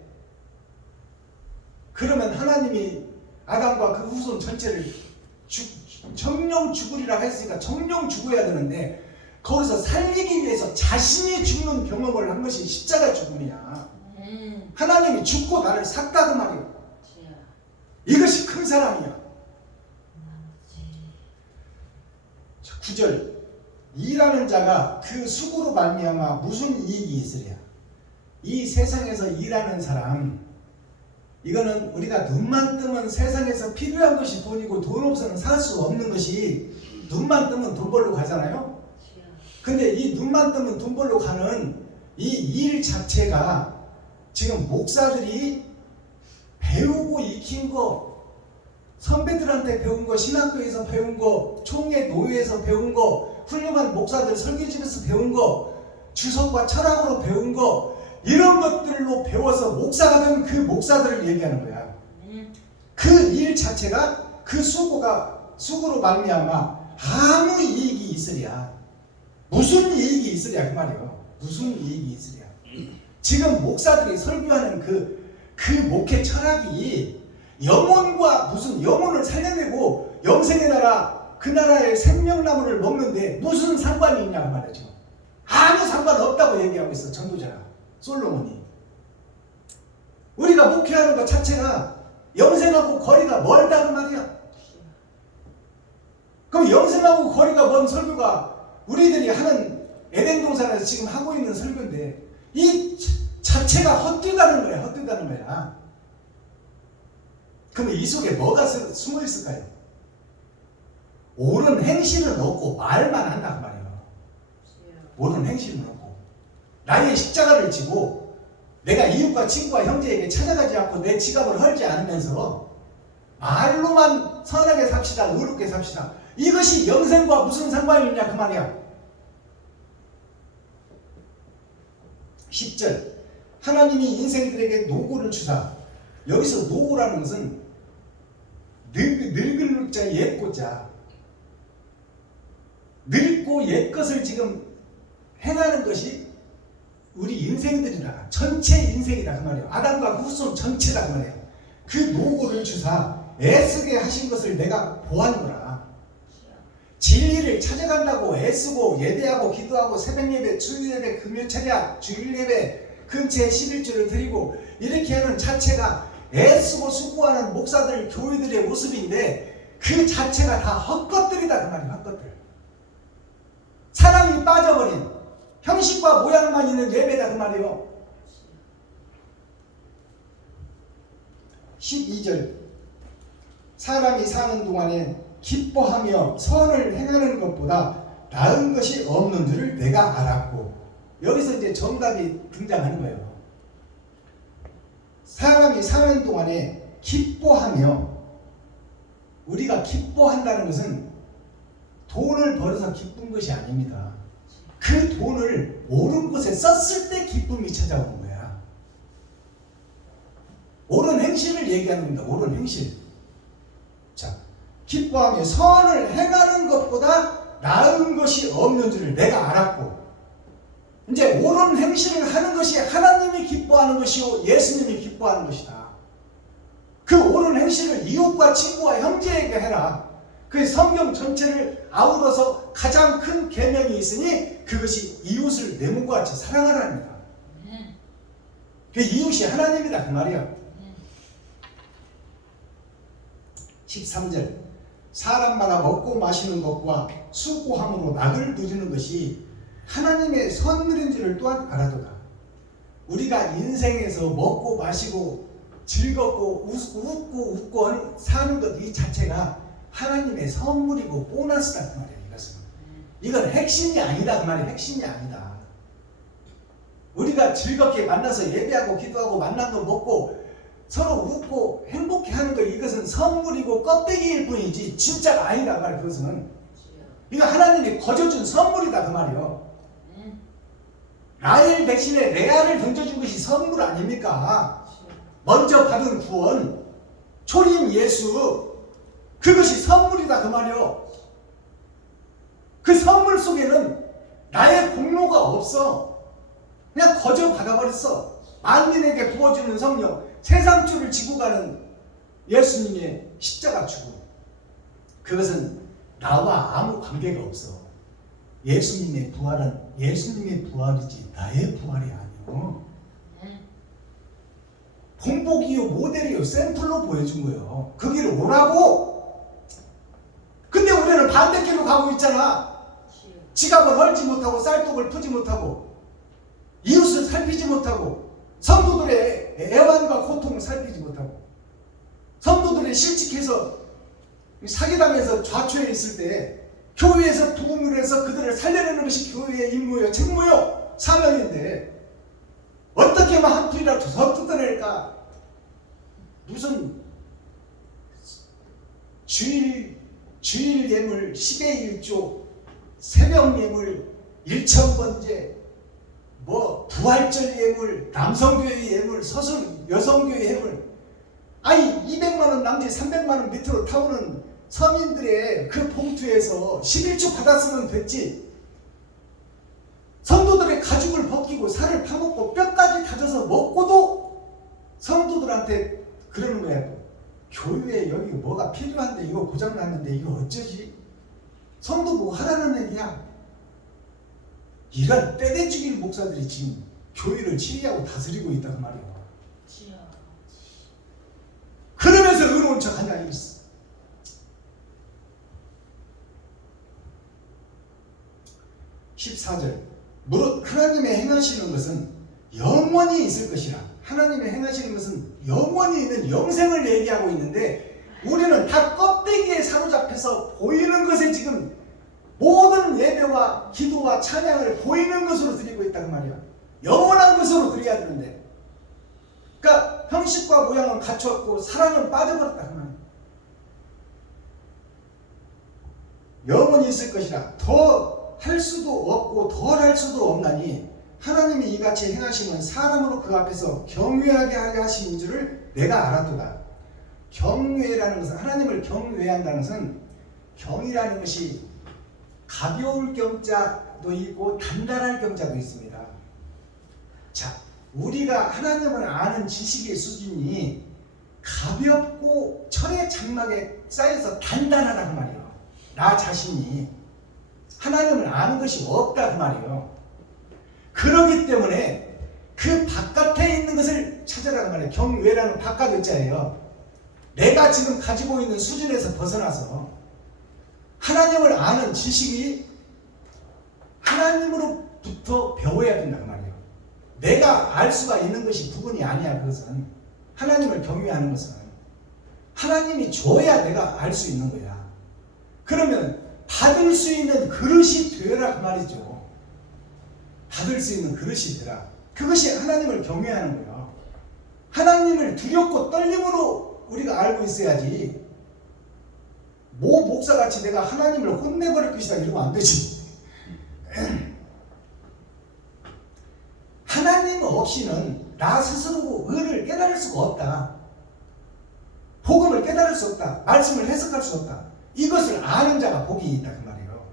그러면 하나님이 아담과 그 후손 전체를 청령 죽으리라 했으니까 청령 죽어야 되는데 거기서 살리기 위해서 자신이 죽는 경험을 한 것이 십자가 죽음이야. 아멘. 하나님이 죽고 나를 샀다 그 말이에요. 주여. 이것이 큰 사랑이야. 아버지. 9절. 일하는 자가 그 수고로 말미암아 무슨 이익이 있으랴. 이 세상에서 일하는 사람, 이거는 우리가 눈만 뜨면 세상에서 필요한 것이 돈이고 돈 없어는 살 수 없는 것이 눈만 뜨면 돈 벌러 가잖아요. 주여. 근데 이 눈만 뜨면 돈 벌러 가는 이 일 자체가 지금 목사들이 배우고 익힌 거, 선배들한테 배운 거, 신학교에서 배운 거, 총회 노예에서 배운 거, 훌륭한 목사들 설교집에서 배운 거, 주석과 철학으로 배운 거, 이런 것들로 배워서 목사가 된 그 목사들을 얘기하는 거야. 아멘. 그 일 자체가 그 수고로 말미암아 아무 이익이 있으랴. 무슨 이익이 있으랴 그 말이에요. 무슨 이익이 있으랴. 지금 목사들이 설교하는 그 목회 철학이 영혼과 무슨 영혼을 살려내고 영생의 나라 그 나라의 생명나무를 먹는데 무슨 상관이 있냐 그 말이죠. 아무 상관 없다고 얘기하고 있어 전도자가 솔로몬이. 우리가 목회하는 것 자체가 영생하고 거리가 멀다 그 말이야. 그럼 영생하고 거리가 먼 설교가 우리들이 하는 에덴 동산에서 지금 하고 있는 설교인데 이 자체가 헛되다는 거야. 헛되다는 거야. 그럼 이 속에 뭐가 숨어 있을까요? 옳은 행실은 없고 말만 한다 그 말이에요. 옳은 행실은 없고 나의 십자가를 지고 내가 이웃과 친구와 형제에게 찾아가지 않고 내 지갑을 헐지 않으면서 말로만 선하게 삽시다, 의롭게 삽시다. 이것이 영생과 무슨 상관이 있냐 그 말이야. 10절 하나님이 인생들에게 노고를 주사. 여기서 노고라는 것은 늙을 늙자 옛고자 늙고 옛것을 지금 행하는 것이 우리 인생들이다. 전체 인생이다 그 말이에요. 아담과 그 후손 전체다 그 말이에요. 그 노고를 주사 애쓰게 하신 것을 내가 보았노라. 진리를 찾아간다고 애쓰고 예배하고 기도하고 새벽예배, 주일예배, 금요철야, 주일예배 근처에 11조를 드리고 이렇게 하는 자체가 애쓰고 수고하는 목사들, 교회들의 모습인데 그 자체가 다 헛것들이다 그 말이에요. 헛것들. 사랑이 빠져버린 형식과 모양만 있는 예배다 그 말이에요. 12절 사람이 사는 동안에 기뻐하며 선을 행하는 것보다 나은 것이 없는 줄을 내가 알았고 여기서 이제 정답이 등장하는 거예요. 사람이 사는 동안에 기뻐하며 우리가 기뻐한다는 것은 돈을 벌어서 기쁜 것이 아닙니다. 그 돈을 옳은 곳에 썼을 때 기쁨이 찾아오는 거야. 옳은 행실을 얘기하는 겁니다. 옳은 행실. 자, 기뻐하며 선을 행하는 것보다 나은 것이 없는 줄을 내가 알았고 이제 옳은 행실을 하는 것이 하나님이 기뻐하는 것이요 예수님이 기뻐하는 것이다. 그 옳은 행실을 이웃과 친구와 형제에게 해라. 그 성경 전체를 아우러서 가장 큰 계명이 있으니 그것이 이웃을 내 몸과 같이 사랑하라입니다. 그 이웃이 하나님이다 그 말이야. 13절 사람마다 먹고 마시는 것과 수고함으로 낙을 누리는 것이 하나님의 선물인 줄을 또한 알아도다. 우리가 인생에서 먹고 마시고 즐겁고 웃고 사는 것 이 자체가 하나님의 선물이고 보너스다 그 말이에요. 이건 핵심이 아니다 그 말이에요. 핵심이 아니다. 우리가 즐겁게 만나서 예배하고 기도하고 만난 거 먹고 서로 웃고 행복해하는 거 이것은 선물이고 껍데기일 뿐이지 진짜가 아니다 그 말이에요. 그것은 이거 하나님이 거저준 선물이다 그 말이에요. 라헬 대신에 레아를 던져준 것이 선물 아닙니까? 먼저 받은 구원, 초림 예수 그것이 선물이다 그 말이요. 그 선물 속에는 나의 공로가 없어. 그냥 거저 받아버렸어. 만민에게 부어주는 성령, 세상줄을 지고 가는 예수님의 십자가 죽음. 그것은 나와 아무 관계가 없어. 예수님의 부활은 예수님의 부활이지 나의 부활이 아니오. 본보기요 모델이요 샘플로 보여준 거예요. 그 길을 오라고. 근데 우리는 반대길로 가고 있잖아. 지갑을 헐지 못하고 쌀독을 푸지 못하고 이웃을 살피지 못하고 성도들의 애환과 고통을 살피지 못하고 성도들이 실직해서 사기당해서 좌초에 있을 때 교회에서 도움을 해서 그들을 살려내는 것이 교회의 임무요 책무요 사명인데 어떻게 하면 한 푼이라도 더 뜯어낼까? 무슨 주일 예물 10의 1조 새벽 예물 1,000번째 뭐 부활절 예물 남성교회 예물 서술 여성교회 예물 아니 200만원 남지 300만원 밑으로 타오는 서민들의 그 봉투에서 11조 받았으면 됐지. 성도들의 가죽을 벗기고 살을 파먹고 뼈까지 다져서 먹고도 성도들한테 그러는 거야. 교회에 여기 뭐가 필요한데 이거 고장났는데 이거 어쩌지? 성도 뭐 하라는 얘기야. 이런 떼대죽일 목사들이 지금 교회를 치리하고 다스리고 있단 말이야. 14절 무릇 하나님의 행하시는 것은 영원히 있을 것이라. 하나님의 행하시는 것은 영원히 있는 영생을 얘기하고 있는데 우리는 다 껍데기에 사로잡혀서 보이는 것에 지금 모든 예배와 기도와 찬양을 보이는 것으로 드리고 있다는 말이야. 영원한 것으로 드려야 되는데, 그러니까 형식과 모양은 갖추었고 사랑은 빠져버렸다 그 말이야. 영원히 있을 것이라. 더 할 수도 없고 덜 할 수도 없나니 하나님이 이같이 행하시면 사람으로 그 앞에서 경외하게 하려 하시는 줄을 내가 알았도다. 경외라는 것은, 하나님을 경외한다는 것은, 경이라는 것이 가벼울 경자도 있고 단단할 경자도 있습니다. 자, 우리가 하나님을 아는 지식의 수준이 가볍고 철의 장막에 쌓여서 단단하다는 말이에요. 나 자신이 하나님을 아는 것이 없다 그 말이에요. 그러기 때문에 그 바깥에 있는 것을 찾아라는 말이에요. 경외라는 바깥 의자예요. 내가 지금 가지고 있는 수준에서 벗어나서 하나님을 아는 지식이 하나님으로부터 배워야 된단 말이에요. 내가 알 수가 있는 것이 부분이 아니야. 그것은 하나님을 경외하는 것은 하나님이 줘야 내가 알 수 있는 거야. 그러면 받을 수 있는 그릇이 되라 그 말이죠. 받을 수 있는 그릇이 되라. 그것이 하나님을 경외하는 거예요. 하나님을 두렵고 떨림으로 우리가 알고 있어야지, 모 목사같이 내가 하나님을 혼내버릴 것이다 이러면 안 되지. 하나님 없이는 나 스스로 의를 깨달을 수가 없다. 복음을 깨달을 수 없다. 말씀을 해석할 수 없다. 이것을 아는 자가 복이 있다 그 말이에요.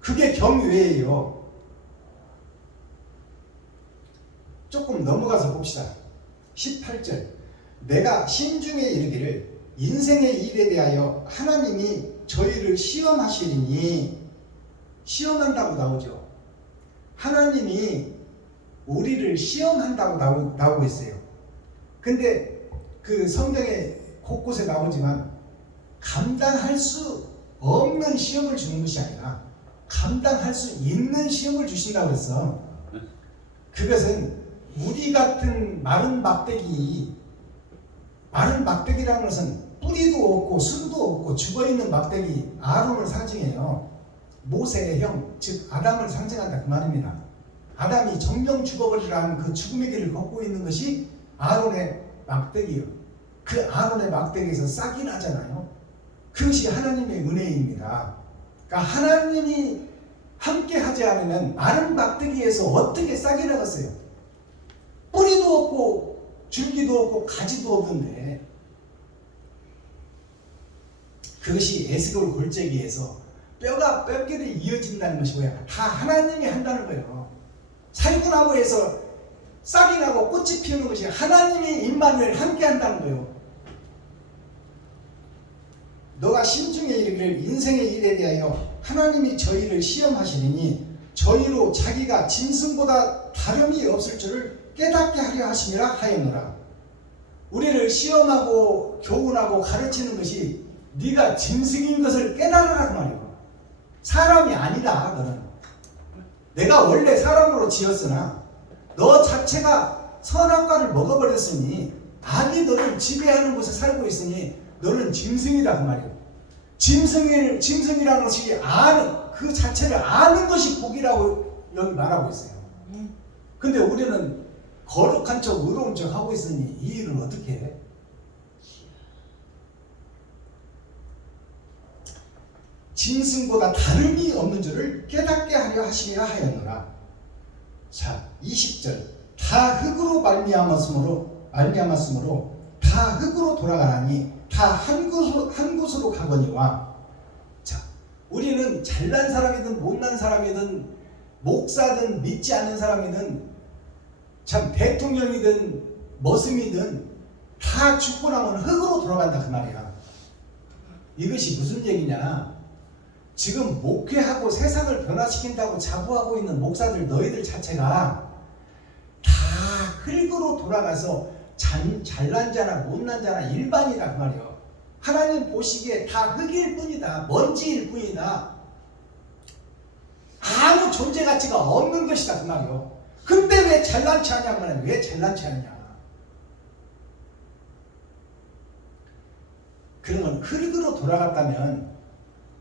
그게 경외예요. 조금 넘어가서 봅시다. 18절 내가 심중에 이르기를 인생의 일에 대하여 하나님이 저희를 시험하시리니, 시험한다고 나오죠. 하나님이 우리를 시험한다고 나오고 있어요. 근데 그 성경에 곳곳에 나오지만 감당할 수 없는 시험을 주는 것이 아니라 감당할 수 있는 시험을 주신다고 했어. 그것은 우리 같은 마른 막대기라는 것은 뿌리도 없고 순도 없고 죽어있는 막대기 아론을 상징해요. 모세의 형, 즉 아담을 상징한다 그 말입니다. 아담이 정령 죽어버리라는 그 죽음의 길을 걷고 있는 것이 아론의 막대기예요. 그 아론의 막대기에서 싹이 나잖아요. 그것이 하나님의 은혜입니다. 그러니까 하나님이 함께 하지 않으면 마른 막대기에서 어떻게 싹이 나겠어요? 뿌리도 없고 줄기도 없고 가지도 없는데, 그것이 에스겔 골짜기에서 뼈가 뼈끼리 이어진다는 것이 뭐야? 다 하나님이 한다는 거예요. 살구나무에서 싹이 나고 꽃이 피우는 것이 하나님이 임마누엘 함께 한다는 거예요. 너가 심중에 이르기를 인생의 일에 대하여 하나님이 저희를 시험하시리니 저희로 자기가 짐승보다 다름이 없을 줄을 깨닫게 하려 하심이라 하였노라. 우리를 시험하고 교훈하고 가르치는 것이 네가 짐승인 것을 깨달으라 그 말이에요. 사람이 아니다. 너는 내가 원래 사람으로 지었으나 너 자체가 선악과를 먹어버렸으니 악이 너를 지배하는 곳에 살고 있으니 너는 짐승이다 그 말이에요. 짐승이라는 것이 아는, 그 자체를 아는 것이 복이라고 여기 말하고 있어요. 근데 우리는 거룩한 척 의로운 척 하고 있으니 이 일을 어떻게 해? 짐승보다 다름이 없는 줄을 깨닫게 하려 하심이라 하였노라. 자, 20절 다 흙으로 말미암았으므로 다 흙으로 돌아가나니 다 한 곳으로 가거니와. 자, 우리는 잘난 사람이든 못난 사람이든 목사든 믿지 않는 사람이든 참 대통령이든 머슴이든 다 죽고 나면 흙으로 돌아간다 그 말이야. 이것이 무슨 얘기냐? 지금 목회하고 세상을 변화시킨다고 자부하고 있는 목사들, 너희들 자체가 다 흙으로 돌아가서 잘난 자나 못난 자나 일반이다 그 말이에요. 하나님 보시기에 다 흙일 뿐이다. 먼지일 뿐이다. 아무 존재 가치가 없는 것이다 그 말이에요. 근데 왜 잘난 체 하냐 말이야. 왜 잘난 체 하냐. 그러면 흙으로 돌아갔다면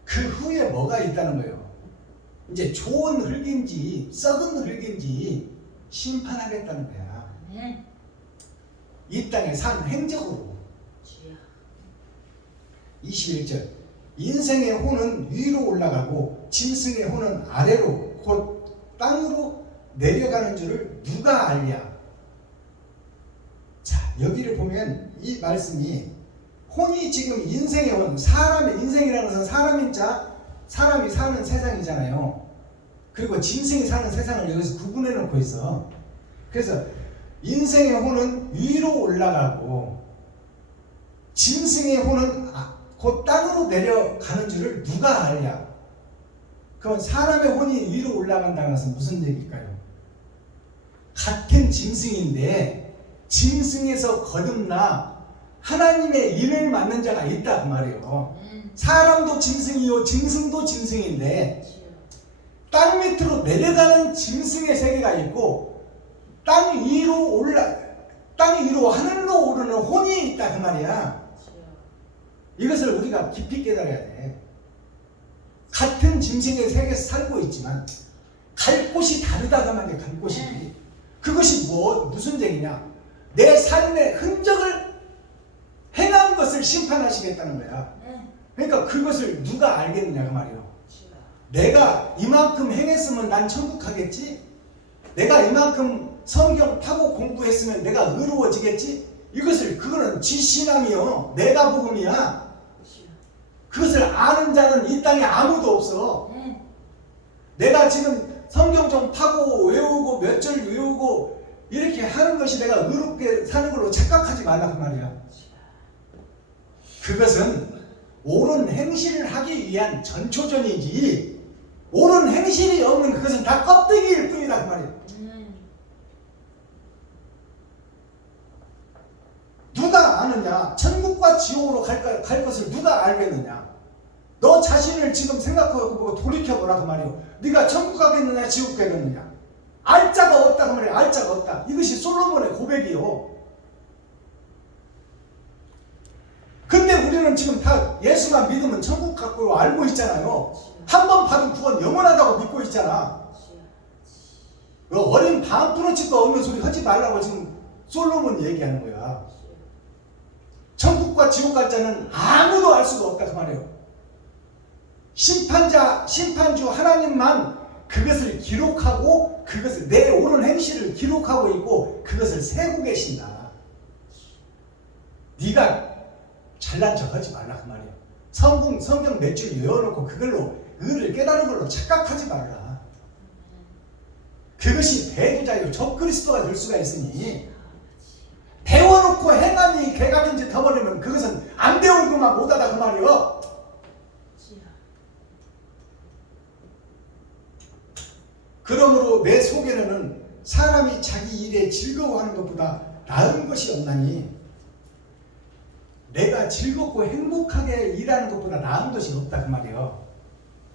그 후에 뭐가 있다는 거예요. 이제 좋은 흙인지 썩은 흙인지 심판하겠다는 거야. 아멘. 이 땅에 산 행적으로. 주여. 21절 인생의 호는 위로 올라가고 짐승의 호는 아래로 곧 땅으로 내려가는 줄을 누가 알랴. 자, 여기를 보면 이 말씀이 혼이 지금 인생의 혼, 사람의 인생이라는 것은 사람인자 사람이 사는 세상이잖아요. 그리고 짐승이 사는 세상을 여기서 구분해 놓고 있어. 그래서 인생의 혼은 위로 올라가고 짐승의 혼은 곧 땅으로 내려가는 줄을 누가 알랴. 그럼 사람의 혼이 위로 올라간다는 것은 무슨 얘기일까요? 같은 짐승인데 짐승에서 거듭나 하나님의 인을 맡는 자가 있다 그 말이에요. 사람도 짐승이요 짐승도 짐승인데 주여. 땅 밑으로 내려가는 짐승의 세계가 있고 땅 위로 하늘로 오르는 혼이 있다 그 말이야. 주여. 이것을 우리가 깊이 깨달아야 돼. 같은 짐승의 세계에서 살고 있지만 갈 곳이 다르다 그 말이야. 갈 곳이. 그것이 무슨 얘기냐. 내 삶의 흔적을 행한 것을 심판하시겠다는 거야. 그러니까 그것을 누가 알겠느냐 그 말이에요. 주여. 내가 이만큼 행했으면 난 천국 가겠지? 내가 이만큼 성경 파고 공부했으면 내가 의로워지겠지? 그거는 지신앙이요. 내가 복음이야. 주여. 그것을 아는 자는 이 땅에 아무도 없어. 내가 지금 성경 좀 파고 외우고 몇 절 외우고 이렇게 하는 것이 내가 의롭게 사는 걸로 착각하지 말라 그 말이야. 그것은 옳은 행실을 하기 위한 전초전이지 옳은 행실이 없는 그것은 다 껍데기일 뿐이다 그 말이야. 누가 아느냐? 천국과 지옥으로 갈 것을 누가 알겠느냐? 너 자신을 지금 생각하고 보고 돌이켜보라 그 말이요. 네가 천국 가겠느냐 지옥 가겠느냐? 알 자가 없다 그 말이야. 알 자가 없다. 이것이 솔로몬의 고백이요. 근데 우리는 지금 다 예수만 믿으면 천국 갖고 알고 있잖아요. 한 번 받은 구원 영원하다고 믿고 있잖아. 그 어린 반푼어치도 없는 소리 하지 말라고 지금 솔로몬 얘기하는 거야. 천국과 지옥 갈 자는 아무도 알 수가 없다 그 말이에요. 심판주 하나님만 그것을 기록하고 그것을 내 옳은 행실을 기록하고 있고 그것을 세고 계신다. 네가 잘난 척 하지 말라 그 말이에요. 성경 몇 줄 외워놓고 그걸로 의를 깨달은 걸로 착각하지 말라. 그것이 배도자요 적그리스도가 될 수가 있으니 배워놓고 행함이 개같은 짓 해버리면 그것은 안 배운 것만 못하다 그 말이요. 그러므로 내 속에는 사람이 자기 일에 즐거워하는 것보다 나은 것이 없나니 내가 즐겁고 행복하게 일하는 것보다 나은 것이 없다 그 말이에요.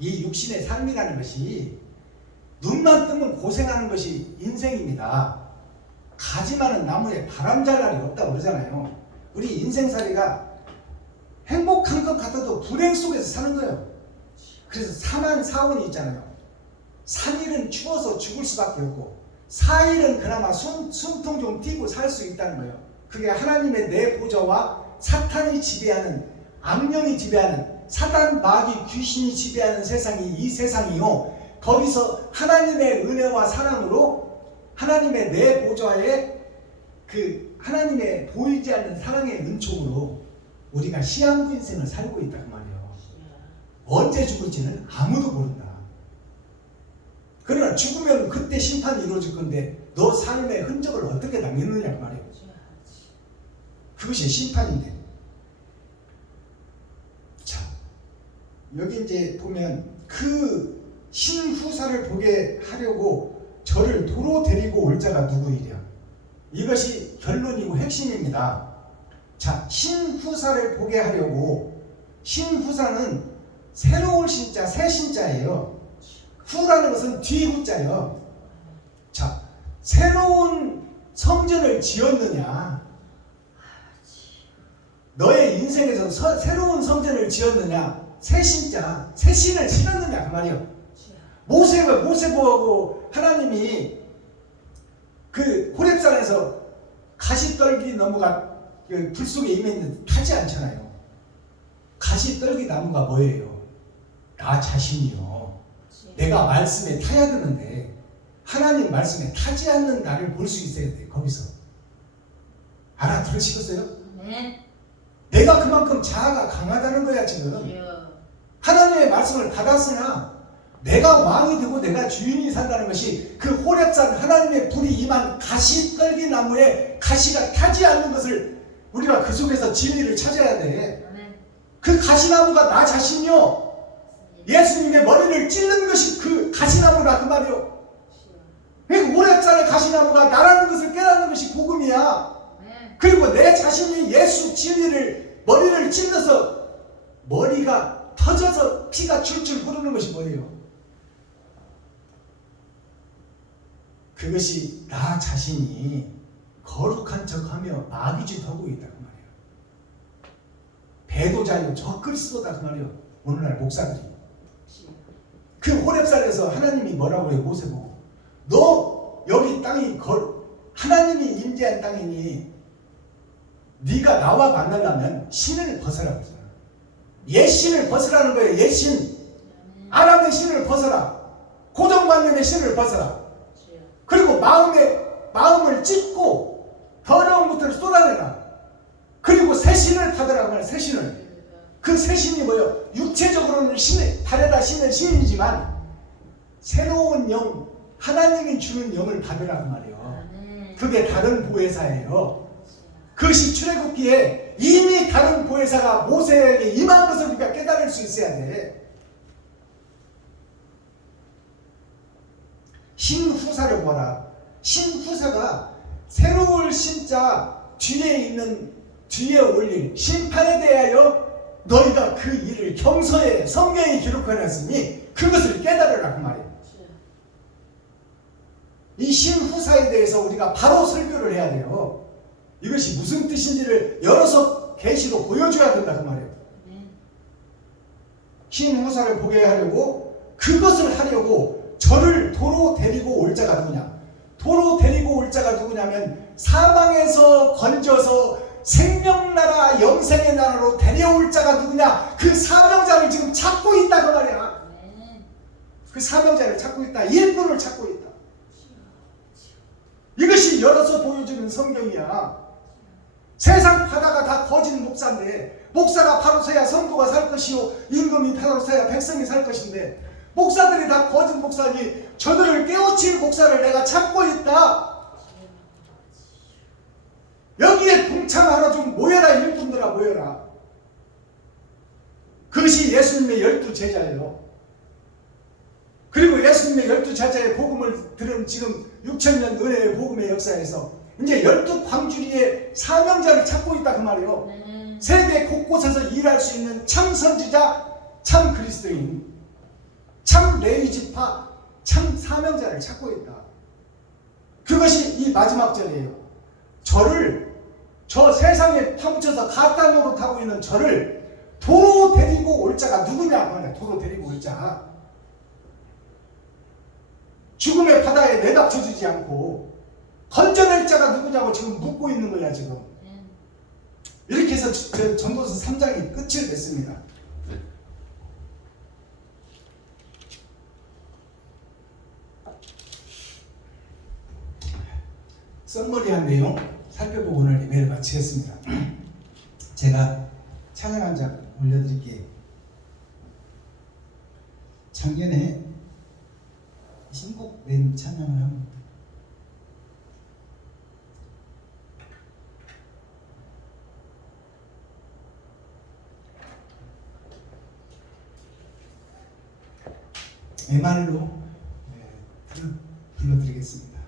이 육신의 삶이라는 것이 눈만 뜨면 고생하는 것이 인생입니다. 가지 많은 나무에 바람 잘 날이 없다고 그러잖아요. 우리 인생살이가 행복한 것 같아도 불행 속에서 사는 거예요. 그래서 사만 사원이 있잖아요. 3일은 추워서 죽을 수밖에 없고 4일은 그나마 숨통 좀 띄고 살 수 있다는 거예요. 그게 하나님의 내 보좌와 사탄이 지배하는, 악령이 지배하는, 사단, 마귀, 귀신이 지배하는 세상이 이 세상이요. 거기서 하나님의 은혜와 사랑으로 하나님의 내 보좌에 그 하나님의 보이지 않는 사랑의 은총으로 우리가 시한부 인생을 살고 있다 그 말이에요. 언제 죽을지는 아무도 모른다. 그러나 죽으면 그때 심판이 이루어질 건데 너 삶의 흔적을 어떻게 남겼느냐 그 말이에요. 그것이 심판인데. 자, 여기 이제 보면 그 신후사를 보게 하려고 저를 도로 데리고 올 자가 누구이랴. 이것이 결론이고 핵심입니다. 자, 신후사를 보게 하려고, 신후사는 새로운 신자, 새 신자예요. 후라는 것은 뒤후자예요. 자, 새로운 성전을 지었느냐, 너의 인생에서 새로운 성전을 지었느냐, 새 신자, 새 신을 신었느냐 그 말이요. 모세보고 하나님이 그 호렙산에서 가시떨기 나무가 그 불 속에 임했는데 타지 않잖아요. 가시떨기 나무가 뭐예요? 나 자신이요. 내가 말씀에 타야 되는데 하나님 말씀에 타지 않는 나를 볼 수 있어야 돼. 거기서 알아들으시겠어요? 네. 내가 그만큼 자아가 강하다는 거야 지금. 주여. 하나님의 말씀을 받았으나 내가 왕이 되고 내가 주인이 산다는 것이 그 호렙산 하나님의 불이 임한 가시떨기 나무에 가시가 타지 않는 것을 우리가 그 속에서 진리를 찾아야 돼. 아멘. 그 가시나무가 나 자신이요. 예수님의 머리를 찔른 것이 그 가시나무라 그 말이요. 그 호렙산의 가시나무가 나라는 것을 깨닫는 것이 복음이야. 아멘. 그리고 내 자신이 예수 진리를 머리를 찔러서 머리가 터져서 피가 줄줄 흐르는 것이 뭐예요? 그것이 나 자신이 거룩한 척하며 마귀짓 하고 있다 그 말이에요. 배도자요 저 그리스도다 그 말이에요. 오늘날 목사들이 그 호렙산에서 하나님이 뭐라고 해요? 모세 보고 너 여기 땅이 하나님이 임재한 땅이니 네가 나와 만나려면 신을 벗어라. 옛 신을 벗으라는 거예요. 옛 신. 아람의 신을 벗어라. 고정관념의 신을 벗어라. 그리고 마음을 찢고 더러운 것들을 쏟아내라. 그리고 새 신을 받으라고 말해요. 새 신을. 그 새 신이 뭐예요? 육체적으로는 달에다 신은 신이지만 새로운 영, 하나님이 주는 영을 받으라고 말이에요. 그게 다른 보혜사예요. 그것이 출애굽기에 이미 다른 보혜사가 모세에게 임한 것을 우리가 깨달을 수 있어야 돼. 신후사를 보라. 신후사가 새로운 신자 뒤에 올릴 심판에 대하여 너희가 그 일을 경서에 성경에 기록해놨으니 그것을 깨달으라 그 말이에요. 이 신후사에 대해서 우리가 바로 설교를 해야 돼요. 이것이 무슨 뜻인지를 여러서 계시로 보여줘야 된다 그 말이에요. 신후사를 보게 하려고 그것을 하려고 저를 도로 데리고 올 자가 누구냐? 도로 데리고 올 자가 누구냐면 사망에서 건져서 생명나라 영생의 나라로 데려올 자가 누구냐? 그 사명자를 지금 찾고 있다 그 말이야. 그 사명자를 찾고 있다. 일꾼을 찾고 있다. 이것이 열어서 보여주는 성경이야. 세상 바다가 다 거짓 목사인데 목사가 바로 서야 성도가 살 것이요 임금이 바로 서야 백성이 살 것인데 목사들이 다 거짓 목사니 저들을 깨우칠 목사를 내가 찾고 있다. 여기에 동참하러 좀 모여라. 일꾼들아 모여라. 그것이 예수님의 12제자예요. 그리고 예수님의 12제자의 복음을 들은 지금 6,000년 은혜의 복음의 역사에서 이제 12광주리의 사명자를 찾고 있다 그 말이에요. 세계 곳곳에서 일할 수 있는 참 선지자, 참 그리스도인, 참 레위지파, 참 사명자를 찾고 있다. 그것이 이 마지막 절이에요. 저 세상에 파묻혀서 가짜 노릇하고 있는 저를 도로 데리고 올 자가 누구냐 말이야. 도로 데리고 올 자. 죽음의 바다에 내닥쳐주지 않고 건져낼 자가 누구냐고 지금 묻고 있는 거야 지금. 이렇게 해서 전도서 3장이 끝을 맺습니다. 썸머리한 내용 살펴보고 오늘 예배를 마치겠습니다. 제가 찬양 한 장 올려드릴게요. 작년에 신곡된 찬양을 합니다. MR로 불러드리겠습니다.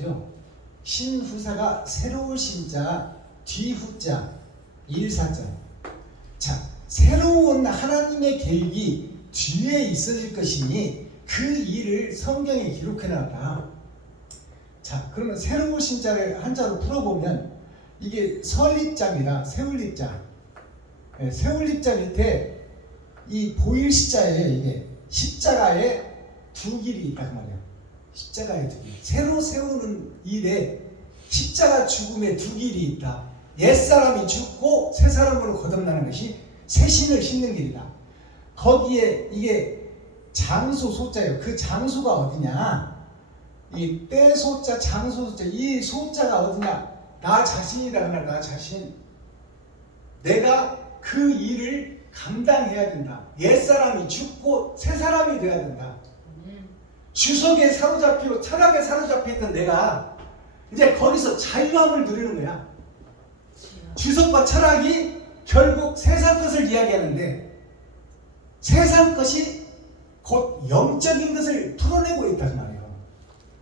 나오죠. 신후사가 새로운 신자, 뒤후자, 일사자. 자, 새로운 하나님의 계획이 뒤에 있어질 것이니 그 일을 성경에 기록해놨다. 자, 그러면 새로운 신자를 한자로 풀어보면 이게 설립자입니다. 세울립자. 네, 세울립자 밑에 이 보일 시자에 이게 십자가에 두 길이 있다 그 말이야. 십자가에 두 길. 새로 세우는 일에 십자가 죽음에 두 길이 있다. 옛사람이 죽고 새 사람으로 거듭나는 것이 새 신을 신는 길이다. 거기에 이게 장소 소자예요. 그 장소가 어디냐? 이 때소자, 장소소자, 이 소자가 어디냐? 나 자신이라 하나, 나 자신. 내가 그 일을 감당해야 된다. 옛사람이 죽고 새 사람이 되어야 된다. 주석에 사로잡히고 철학에 사로잡혀 있던 내가 이제 거기서 자유함을 누리는 거야. 주석과 철학이 결국 세상 것을 이야기하는데 세상 것이 곧 영적인 것을 풀어내고 있다 그 말이에요.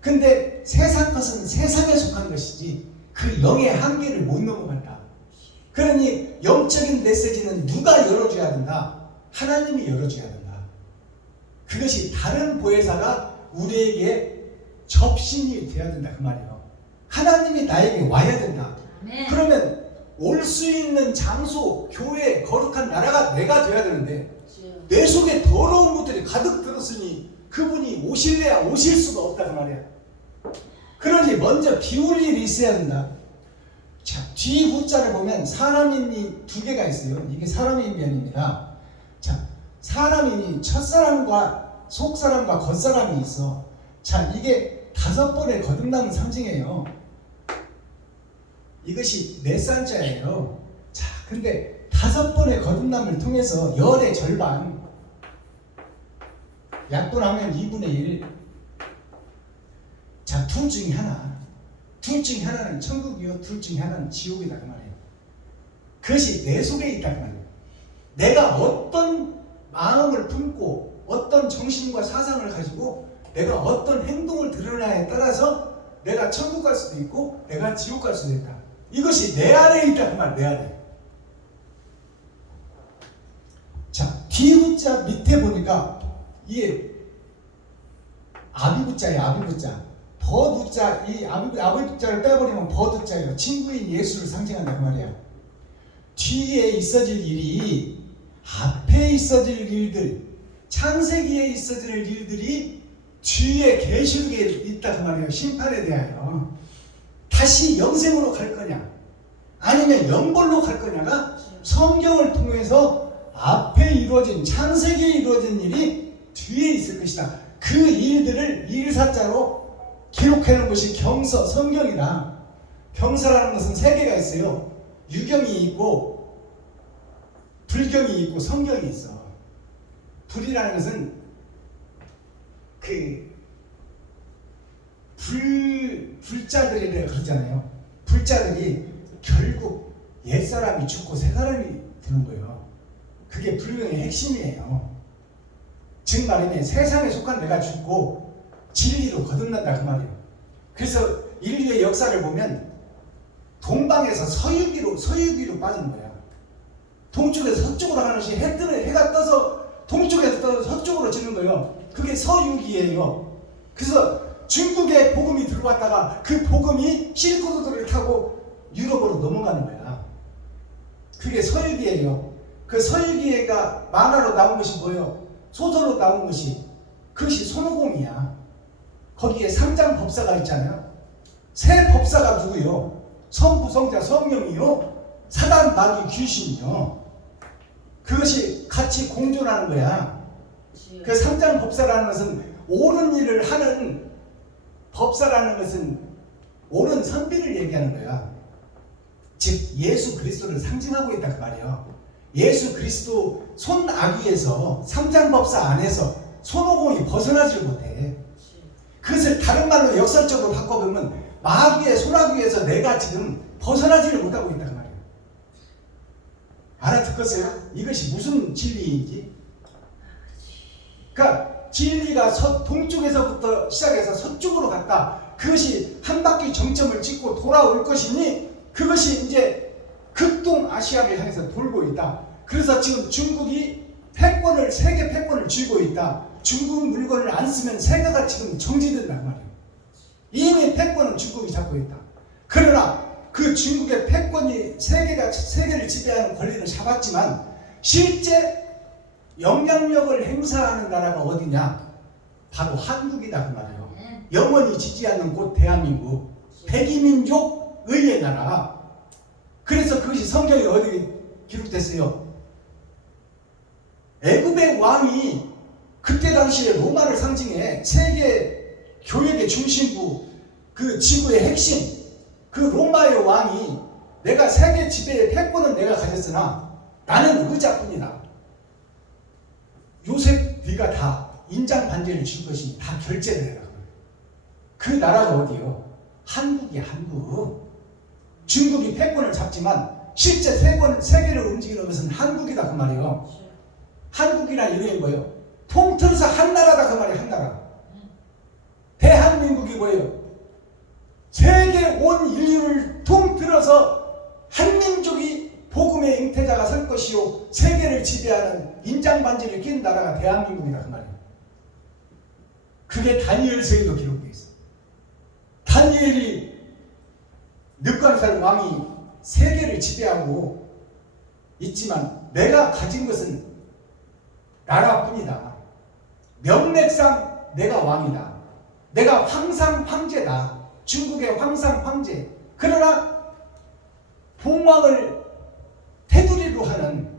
근데 세상 것은 세상에 속한 것이지 그 영의 한계를 못 넘어간다. 그러니 영적인 메시지는 누가 열어줘야 된다? 하나님이 열어줘야 된다. 그것이 다른 보혜사가 우리에게 접신이 되어야 된다 그 말이에요. 하나님이 나에게 와야 된다. 그러면 올 수 있는 장소, 교회, 거룩한 나라가 내가 돼야 되는데 내 속에 더러운 것들이 가득 들었으니 그분이 오실래야 오실 수가 없다 그 말이야. 그러니 먼저 비울 일이 있어야 된다. 자, 뒤후자를 보면 사람인이 두 개가 있어요. 이게 사람의 면입니다. 자, 사람인이 첫사람과 속사람과 겉사람이 있어. 자, 이게 5번의 거듭나는 상징이에요. 이것이 몇 산자예요. 자, 근데 5번의 거듭남을 통해서 열의 절반, 약분하면 2분의 1. 자, 둘 중에 하나. 둘 중에 하나는 천국이요, 둘 중에 하나는 지옥이다 그 말이에요. 그것이 내 속에 있다 그 말이에요. 내가 어떤 마음을 품고 어떤 정신과 사상을 가지고 내가 어떤 행동을 드러나에 따라서 내가 천국 갈 수도 있고 내가 지옥 갈 수도 있다. 이것이 내 안에 있다 그 말, 내 안에. 자, 뒤후자 밑에 보니까 이게 아비부자예요. 아비부자. 버두자, 이 아비부자를 빼버리면 버두자예요. 친구인 예수를 상징한다 그 말이야. 뒤에 있어질 일이 앞에 있어질 일들, 창세기에 있어질 일들이 뒤에 계시록에 있다 그 말이에요. 심판에 대하여. 다시 영생으로 갈 거냐 아니면 영벌로 갈 거냐가 성경을 통해서 앞에 이루어진 창세기에 이루어진 일이 뒤에 있을 것이다. 그 일들을 일사자로 기록해 놓은 것이 경서, 성경이다. 경서라는 것은 3개가 있어요. 유경이 있고 불경이 있고 성경이 있어. 불이라는 것은 그 불자들이라 그러잖아요. 불자들이 결국 옛사람이 죽고 새사람이 되는 거예요. 그게 불경의 핵심이에요. 즉 말하면 세상에 속한 내가 죽고 진리로 거듭난다 그 말이에요. 그래서 인류의 역사를 보면 동방에서 서유기로 빠지는 거야. 동쪽에서 서쪽으로 가는 것이 해가 떠서 동쪽에서 떠서 서쪽으로 지는 거예요. 그게 서유기예요. 그래서 중국에 복음이 들어왔다가 그 복음이 실크로드를 타고 유럽으로 넘어가는 거야. 그게 서유기예요. 그 서유기가 만화로 나온 것이 뭐예요? 소설로 나온 것이 그것이 손오공이야. 거기에 삼장 법사가 있잖아요. 세 법사가 누구요? 성부, 성자, 성령이요. 사단, 마귀, 귀신이요. 그것이 같이 공존하는 거야. 그 삼장 법사라는 것은 옳은 일을 하는 법사라는 것은 옳은 선비를 얘기하는 거야. 즉 예수 그리스도를 상징하고 있다 그 말이에요. 예수 그리스도 손아귀에서 삼장법사 안에서 손오공이 벗어나질 못해. 그것을 다른 말로 역설적으로 바꿔보면 마귀의 손아귀에서 내가 지금 벗어나지를 못하고 있단 말이에요. 알아듣겠어요? 이것이 무슨 진리인지. 그러니까 진리가 동쪽에서부터 시작해서 서쪽으로 갔다. 그것이 한 바퀴 정점을 찍고 돌아올 것이니 그것이 이제 극동 아시아를 향해서 돌고 있다. 그래서 지금 중국이 패권을 세계 패권을 쥐고 있다. 중국 물건을 안 쓰면 세계가 지금 정지된단 말이에요. 이미 패권은 중국이 잡고 있다. 그러나 그 중국의 패권이 세계를 지배하는 권리를 잡았지만 실제 영향력을 행사하는 나라가 어디냐? 바로 한국이다 그 말이에요. 영원히 지지 않는 곳 대한민국, 백이민족 의의 나라. 그래서 그것이 성경에 어디 기록됐어요? 애굽의 왕이 그때 당시에 로마를 상징해 세계 교역의 중심부, 그 지구의 핵심, 그 로마의 왕이 내가 세계 지배의 패권은 내가 가졌으나 나는 의자뿐이다. 요셉 네가 다 인장 반지를 줄 것이니 다 결제를 해라. 그 나라가 어디요? 한국이 한국. 중국이 패권을 잡지만 실제 세계를 움직이는 것은 한국이다 그 말이에요. 한국이란 이름이 뭐예요? 통틀어서 한 나라다 그 말이에요. 한 나라. 대한민국이 뭐예요? 세계 온 인류를 통틀어서 한민족이 복음의 잉태자가 설 것이요 세계를 지배하는 인장반지를 낀 나라가 대한민국이다 그 말이에요. 그게 다니엘서에도 기록되어 있어. 다니엘이 느부갓네살 왕이 세계를 지배하고 있지만 내가 가진 것은 나라뿐이다. 명맥상 내가 왕이다. 내가 황상 황제다. 중국의 황상 황제. 그러나 봉황을 테두리로 하는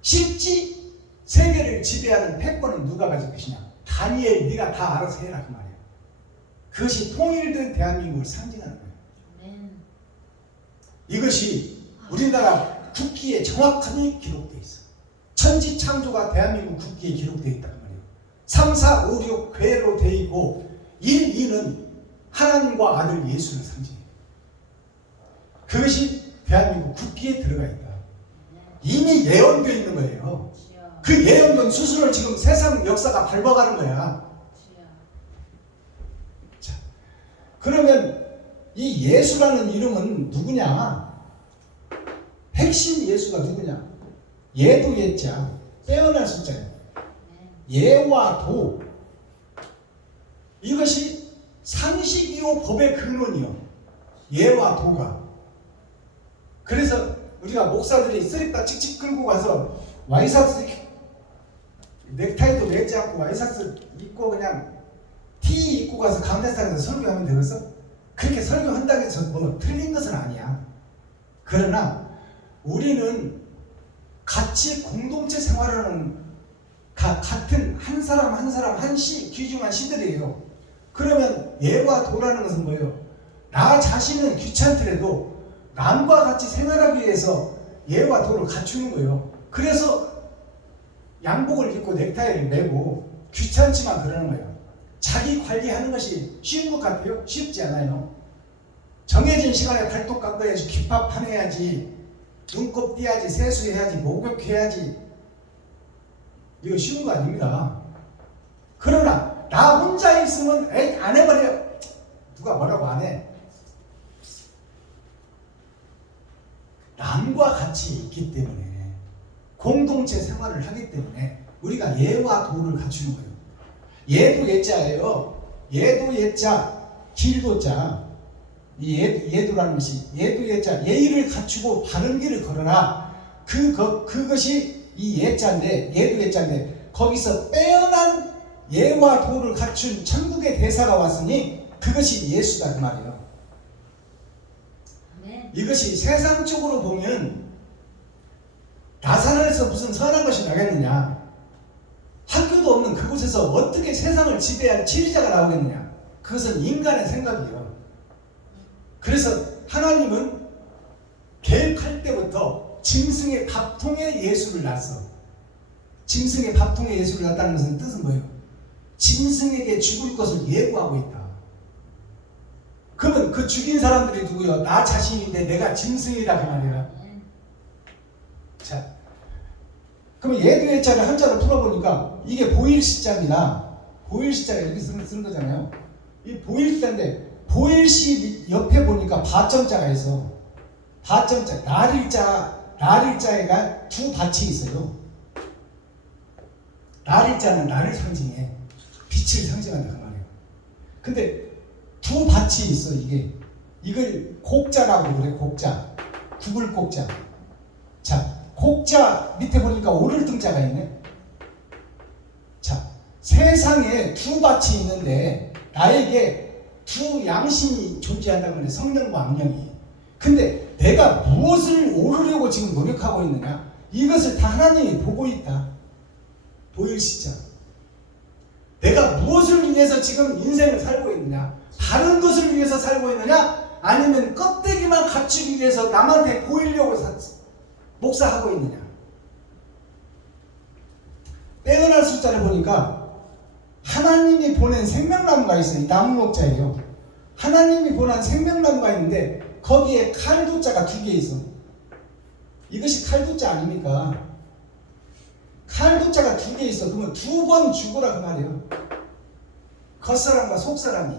실지 세계를 지배하는 패권은 누가 가질 것이냐? 다니엘 네가 다 알아서 해라 그 말이야. 그것이 통일된 대한민국을 상징하는 거예요. 이것이 우리나라 국기에 정확하게 기록되어 있어. 천지창조가 대한민국 국기에 기록되어 있다는 말이에요. 3, 4, 5, 6 괴로 되어 있고 1, 2는 하나님과 아들 예수를 상징해요. 그것이 대한민국 국기에 들어가 있다. 이미 예언되어 있는 거예요. 그 예언된 수순을 지금 세상 역사가 밟아가는 거야. 자, 그러면 이 예수라는 이름은 누구냐? 핵심 예수가 누구냐? 예도 예자, 빼어날 숫자예요. 예와 도. 이것이 상식이요 법의 근원이요. 예와 도가. 그래서 우리가 목사들이 쓰리다 칙칙 끌고 가서 와이셔츠 넥타이도 매지 않고 와이셔츠 입고 그냥 티 입고 가서 강대상에서 설교하면 되겠어? 그렇게 설교한다고 해서 뭐 틀린 것은 아니야. 그러나 우리는 같이 공동체 생활하는 같은 한 사람 한 사람 한시 귀중한 시들이에요. 그러면 예와 도라는 것은 뭐예요? 나 자신은 귀찮더라도 남과 같이 생활하기 위해서 예와 도를 갖추는 거예요. 그래서 양복을 입고 넥타이를 매고 귀찮지만 그러는 거예요. 자기 관리하는 것이 쉬운 것 같아요? 쉽지 않아요. 정해진 시간에 발톱 깎아야지, 귓밥 파내야지, 눈곱 띄야지, 세수해야지, 목욕해야지. 이거 쉬운 거 아닙니다. 그러나 나 혼자 있으면 안 해버려요. 누가 뭐라고 안 해. 남과 같이 있기 때문에 공동체 생활을 하기 때문에 우리가 예와 도를 갖추는 거예요. 예도 예자예요. 예도 예자, 길도자. 이 예도라는 것이 예도 예자, 예의를 갖추고 바른 길을 걸어라. 그것이 이 예자인데, 예도 예자인데 거기서 빼어난 예와 도를 갖춘 천국의 대사가 왔으니 그것이 예수다 그 말이에요. 이것이 세상적으로 보면 나사렛에서 무슨 선한 것이 나겠느냐? 학교도 없는 그곳에서 어떻게 세상을 지배할 지휘자가 나오겠느냐? 그것은 인간의 생각이에요. 그래서 하나님은 계획할 때부터 짐승의 밥통에 예수를 낳았어. 짐승의 밥통에 예수를 낳았다는 것은 뜻은 뭐예요? 짐승에게 죽을 것을 예고하고 있다. 그러면 그 죽인 사람들이 누구요? 나 자신인데 내가 짐승이다 그 말이야. 자, 그러면 예도 예자를 한자로 풀어보니까 이게 보일시자입니다. 보일시자가 이렇게 쓰는 거잖아요. 이 보일자인데 보일시 옆에 보니까 바점자가 있어. 바점자, 날일자가 두 밭이 있어요. 날일자는 날을 상징해. 빛을 상징한다 그 말이에요. 근데 두 밭이 있어. 이걸 곡자라고 그래. 곡자, 구글 곡자. 자, 곡자 밑에 보니까 오를 등자가 있네. 자, 세상에 두 밭이 있는데 나에게 두 양심이 존재한다고 하는데 성령과 악령이. 근데 내가 무엇을 오르려고 지금 노력하고 있느냐? 이것을 다 하나님이 보고 있다. 보일시자. 내가 무엇을 위해서 지금 인생을 살고 있느냐? 다른 것을 위해서 살고 있느냐? 아니면 껍데기만 갖추기 위해서 남한테 보이려고 목사하고 있느냐? 빼어날 숫자를 보니까 하나님이 보낸 생명나무가 있어요. 이 나무 목자예요. 하나님이 보낸 생명나무가 있는데 거기에 칼도자가 두 개 있어. 이것이 칼도자 아닙니까? 칼도자가 두 개 있어. 그러면 두 번 죽으라 그 말이에요. 겉사람과 속사람이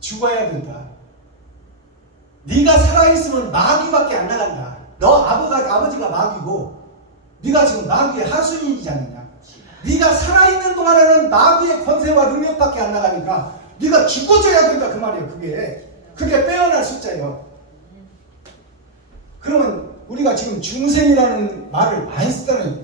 죽어야 된다. 네가 살아있으면 마귀밖에 안 나간다. 너 아버지가 마귀고 네가 지금 마귀의 하수인이지 않느냐. 네가 살아있는 동안에는 마귀의 권세와 능력밖에 안 나가니까 네가 죽어줘야 된다 그 말이에요. 그게 빼어날 숫자예요. 그러면 우리가 지금 중생이라는 말을 많이 쓰잖아요.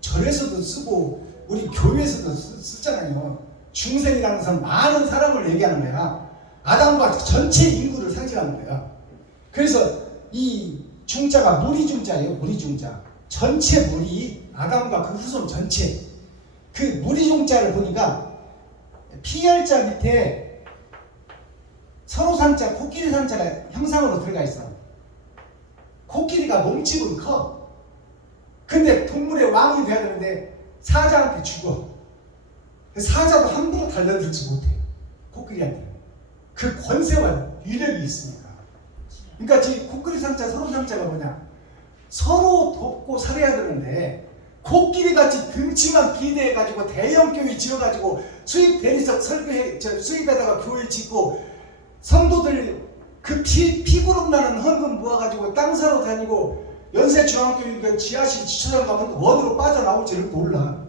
절에서도 쓰고 우리 교회에서도 쓰잖아요. 중생이라는 것은 많은 사람을 얘기하는 거야. 아담과 전체 인구를 상징하는 거야. 그래서 이 중자가 무리중자예요. 무리중자. 전체 무리, 아담과 그 후손 전체. 그 무리중자를 보니까 피열자 밑에 서로상자, 코끼리상자가 형상으로 들어가 있어. 코끼리가 몸집은 커. 근데 동물의 왕이 돼야 되는데 사자한테 죽어. 사자도 함부로 달려들지 못해. 코끼리한테. 그 권세와 위력이 있으니까. 그러니까 지금 코끼리상자, 서로상자가 뭐냐? 서로 돕고 살아야 되는데 코끼리같이 등치만 기대해가지고 대형 교회 지어가지고 수입 대리석 수입에다가 교회 짓고 성도들 그 피구름 나는 헌금 모아가지고 땅 사러 다니고 연세중앙교회 지하실 주차장 가면 어디로 빠져나올지를 몰라.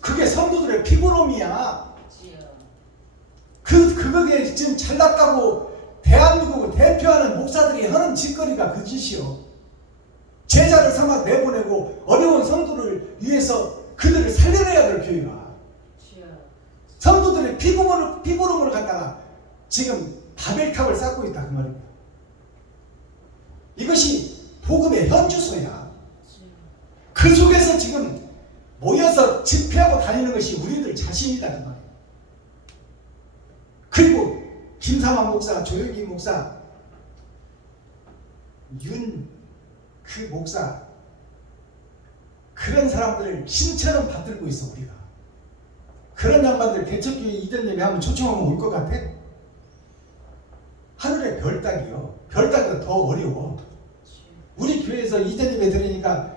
그게 성도들의 피구름이야. 그게 지금 잘났다고 대한민국을 대표하는 목사들이 하는 짓거리가 그 짓이요. 제자를 삼아 내보내고 어려운 성도를 위해서 그들을 살려내야 될 교회가. 성도들의 피부름을 갖다가 지금 바벨탑을 쌓고 있다 그 말입니다. 이것이 복음의 현주소야. 그 속에서 지금 모여서 집회하고 다니는 것이 우리들 자신이다 그 말이에요. 그리고 김삼환 목사, 조혁기 목사, 그 목사, 그런 사람들을 신처럼 받들고 있어 우리가. 그런 양반들 개척교회 이전 예배 하면 초청하면 올 것 같아? 하늘의 별따기요. 별따기가 더 어려워. 우리 교회에서 이전 예배 들으니까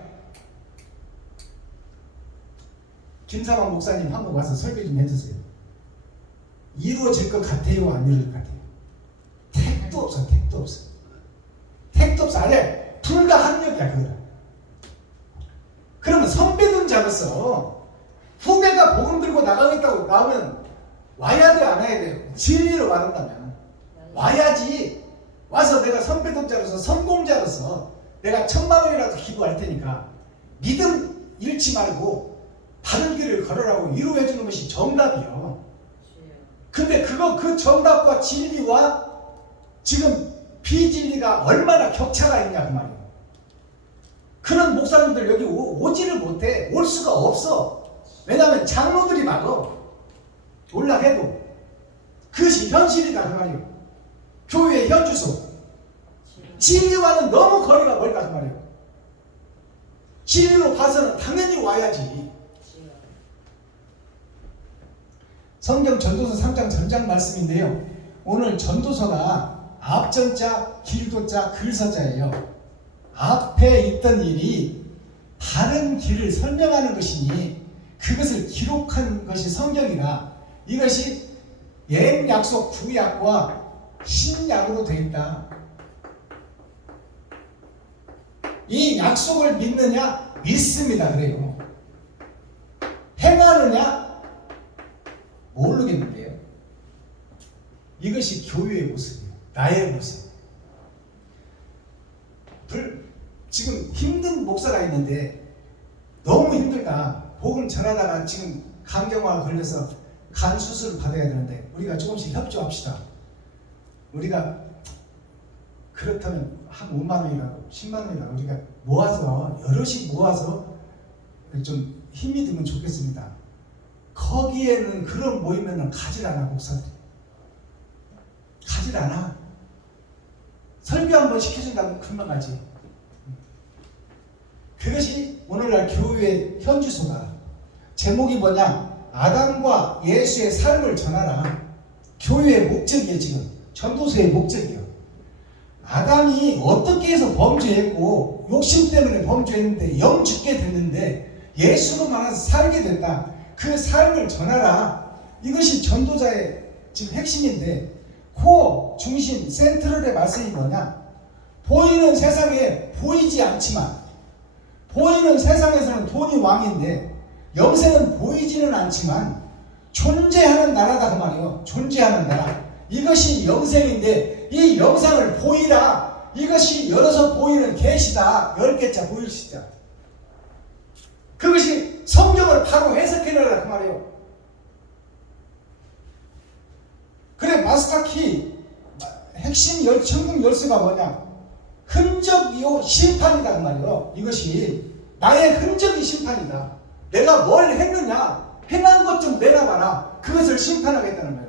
김삼환 목사님 한번 와서 설교 좀 해주세요. 이루어질 것 같아요? 안 이루어질 것 같아요? 택도 없어. 택도 없어. 아예 불가항력이야 그거는. 그러면 선배든 자로서 후배가 복음 들고 나가겠다고 나오면 와야 돼 안 와야 돼? 진리로 말한다면 와야지. 와서 내가 선배동자로서 성공자로서 내가 1000만 원이라도 기부할 테니까 믿음 잃지 말고 바른 길을 걸으라고 위로해 주는 것이 정답이요. 근데 그 정답과 진리와 지금 비진리가 얼마나 격차가 있냐 그 말이에요. 그런 목사님들 여기 오지를 못해. 올 수가 없어. 왜냐하면 장로들이 막어. 올라해도 그것이 현실이다 그 말이에요. 교회의 현주소. 진리와는 너무 거리가 멀다 그 말이에요. 진리로 봐서는 당연히 와야지. 성경 전도서 3장 전장 말씀인데요. 오늘 전도서가 앞전자, 길도자, 글서자예요. 앞에 있던 일이 다른 길을 설명하는 것이니 그것을 기록한 것이 성경이라 이것이 옛 약속 구약과 신약으로 되어 있다. 이 약속을 믿느냐? 믿습니다. 그래요. 행하느냐? 모르겠는데요. 이것이 교회의 모습이에요. 나의 모습. 지금 힘든 목사가 있는데 너무 힘들다. 복음 전하다가 지금 간경화가 걸려서 간 수술을 받아야 되는데 우리가 조금씩 협조합시다. 우리가 그렇다면 한 5만 원이라도 10만 원이라도 우리가 모아서 여럿이 모아서 좀 힘이 들면 좋겠습니다. 거기에는 그런 모이면은 가질 않아. 목사들이 가질 않아. 설교 한번 시켜준다고 금방 가지. 그것이 오늘날 교회의 현주소다. 제목이 뭐냐? 아담과 예수의 삶을 전하라. 교회의 목적이에요. 지금 전도서의 목적이에요. 아담이 어떻게 해서 범죄했고 욕심 때문에 범죄했는데 영 죽게 됐는데 예수로 만나서 살게 됐다. 그 삶을 전하라. 이것이 전도자의 지금 핵심인데 코어, 중심, 센트럴의 말씀이 뭐냐? 보이는 세상에 보이지 않지만 보이는 세상에서는 돈이 왕인데 영생은 보이지는 않지만 존재하는 나라다 그 말이에요. 존재하는 나라. 이것이 영생인데 이 영상을 보이라. 이것이 열어서 보이는 계시다. 10개자 보일 수 있다. 그것이 성경을 바로 해석해내라 그 말이에요. 그래 마스터키 핵심 천국 열쇠가 뭐냐? 흔적이요 심판이다 그 말이에요. 이것이 나의 흔적이 심판이다. 내가 뭘 했느냐? 행한 것 좀 내놔봐라. 그것을 심판하겠다는 거예요.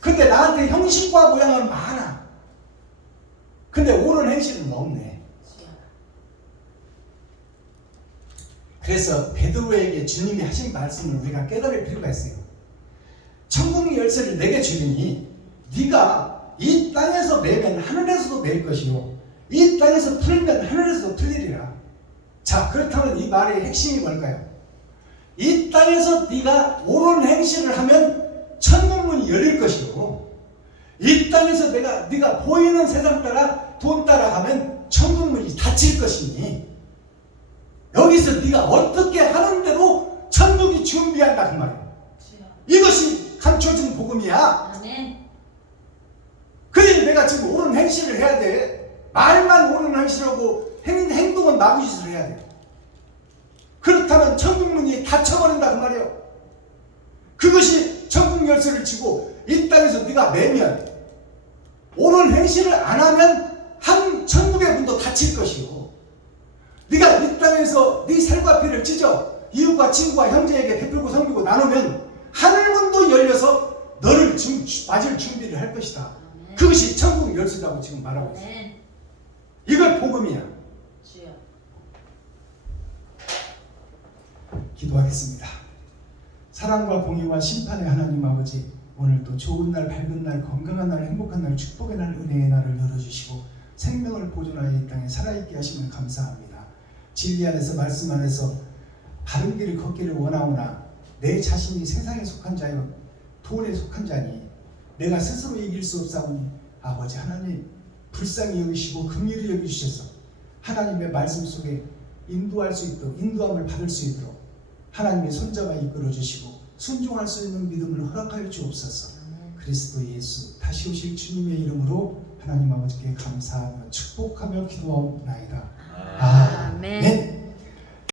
근데 나한테 형식과 모양은 많아. 근데 옳은 행실은 없네. 그래서 베드로에게 주님이 하신 말씀을 우리가 깨달을 필요가 있어요. 천국 열쇠를 내게 주리니 네가 이 땅에서 매면 하늘에서도 매일 것이요 이 땅에서 풀면 하늘에서도 풀리리라. 자, 그렇다면 이 말의 핵심이 뭘까요? 이 땅에서 네가 옳은 행실을 하면 천국문이 열릴 것이고 이 땅에서 네가 보이는 세상 따라 돈 따라가면 천국문이 닫힐 것이니 여기서 네가 어떻게 하는 대로 천국이 준비한다 그 말이에요. 이것이 감춰진 복음이야. 아멘. 그러니 내가 지금 옳은 행실을 해야 돼. 말만 옳은 행실하고 행동은 마구짓을 해야 돼. 그렇다면 천국문이 닫혀버린다 그 말이에요. 그것이 천국 열쇠를 쥐고 이 땅에서 네가 매면 옳은 행실을 안 하면 한 천국의 문도 닫힐 것이고 네가 이 땅에서 네 살과 피를 찢어 이웃과 친구와 형제에게 베풀고 섬기고 나누면 하늘문도 열려서 너를 맞을 준비를 할 것이다. 아멘. 그것이 천국 열쇠라고 지금 말하고 있어요. 아멘. 이걸 복음이야. 주여. 기도하겠습니다. 사랑과 공의와 심판의 하나님 아버지, 오늘 또 좋은 날, 밝은 날, 건강한 날, 행복한 날, 축복의 날, 은혜의 날을 열어주시고 생명을 보존하여 이 땅에 살아있게 하시면 감사합니다. 진리 안에서 말씀 안에서 바른 길을 걷기를 원하오나 내 자신이 세상에 속한 자요 돈에 속한 자니 내가 스스로 이길 수 없사오니 아버지 하나님 불쌍히 여기시고 긍휼히 여기주셔서 하나님의 말씀 속에 인도할 수 있도록 인도함을 받을 수 있도록 하나님의 손잡아 이끌어 주시고 순종할 수 있는 믿음을 허락하여 주옵소서. 그리스도 예수 다시 오실 주님의 이름으로 하나님 아버지께 감사하며 축복하며 기도하옵나이다. 아멘. 아멘.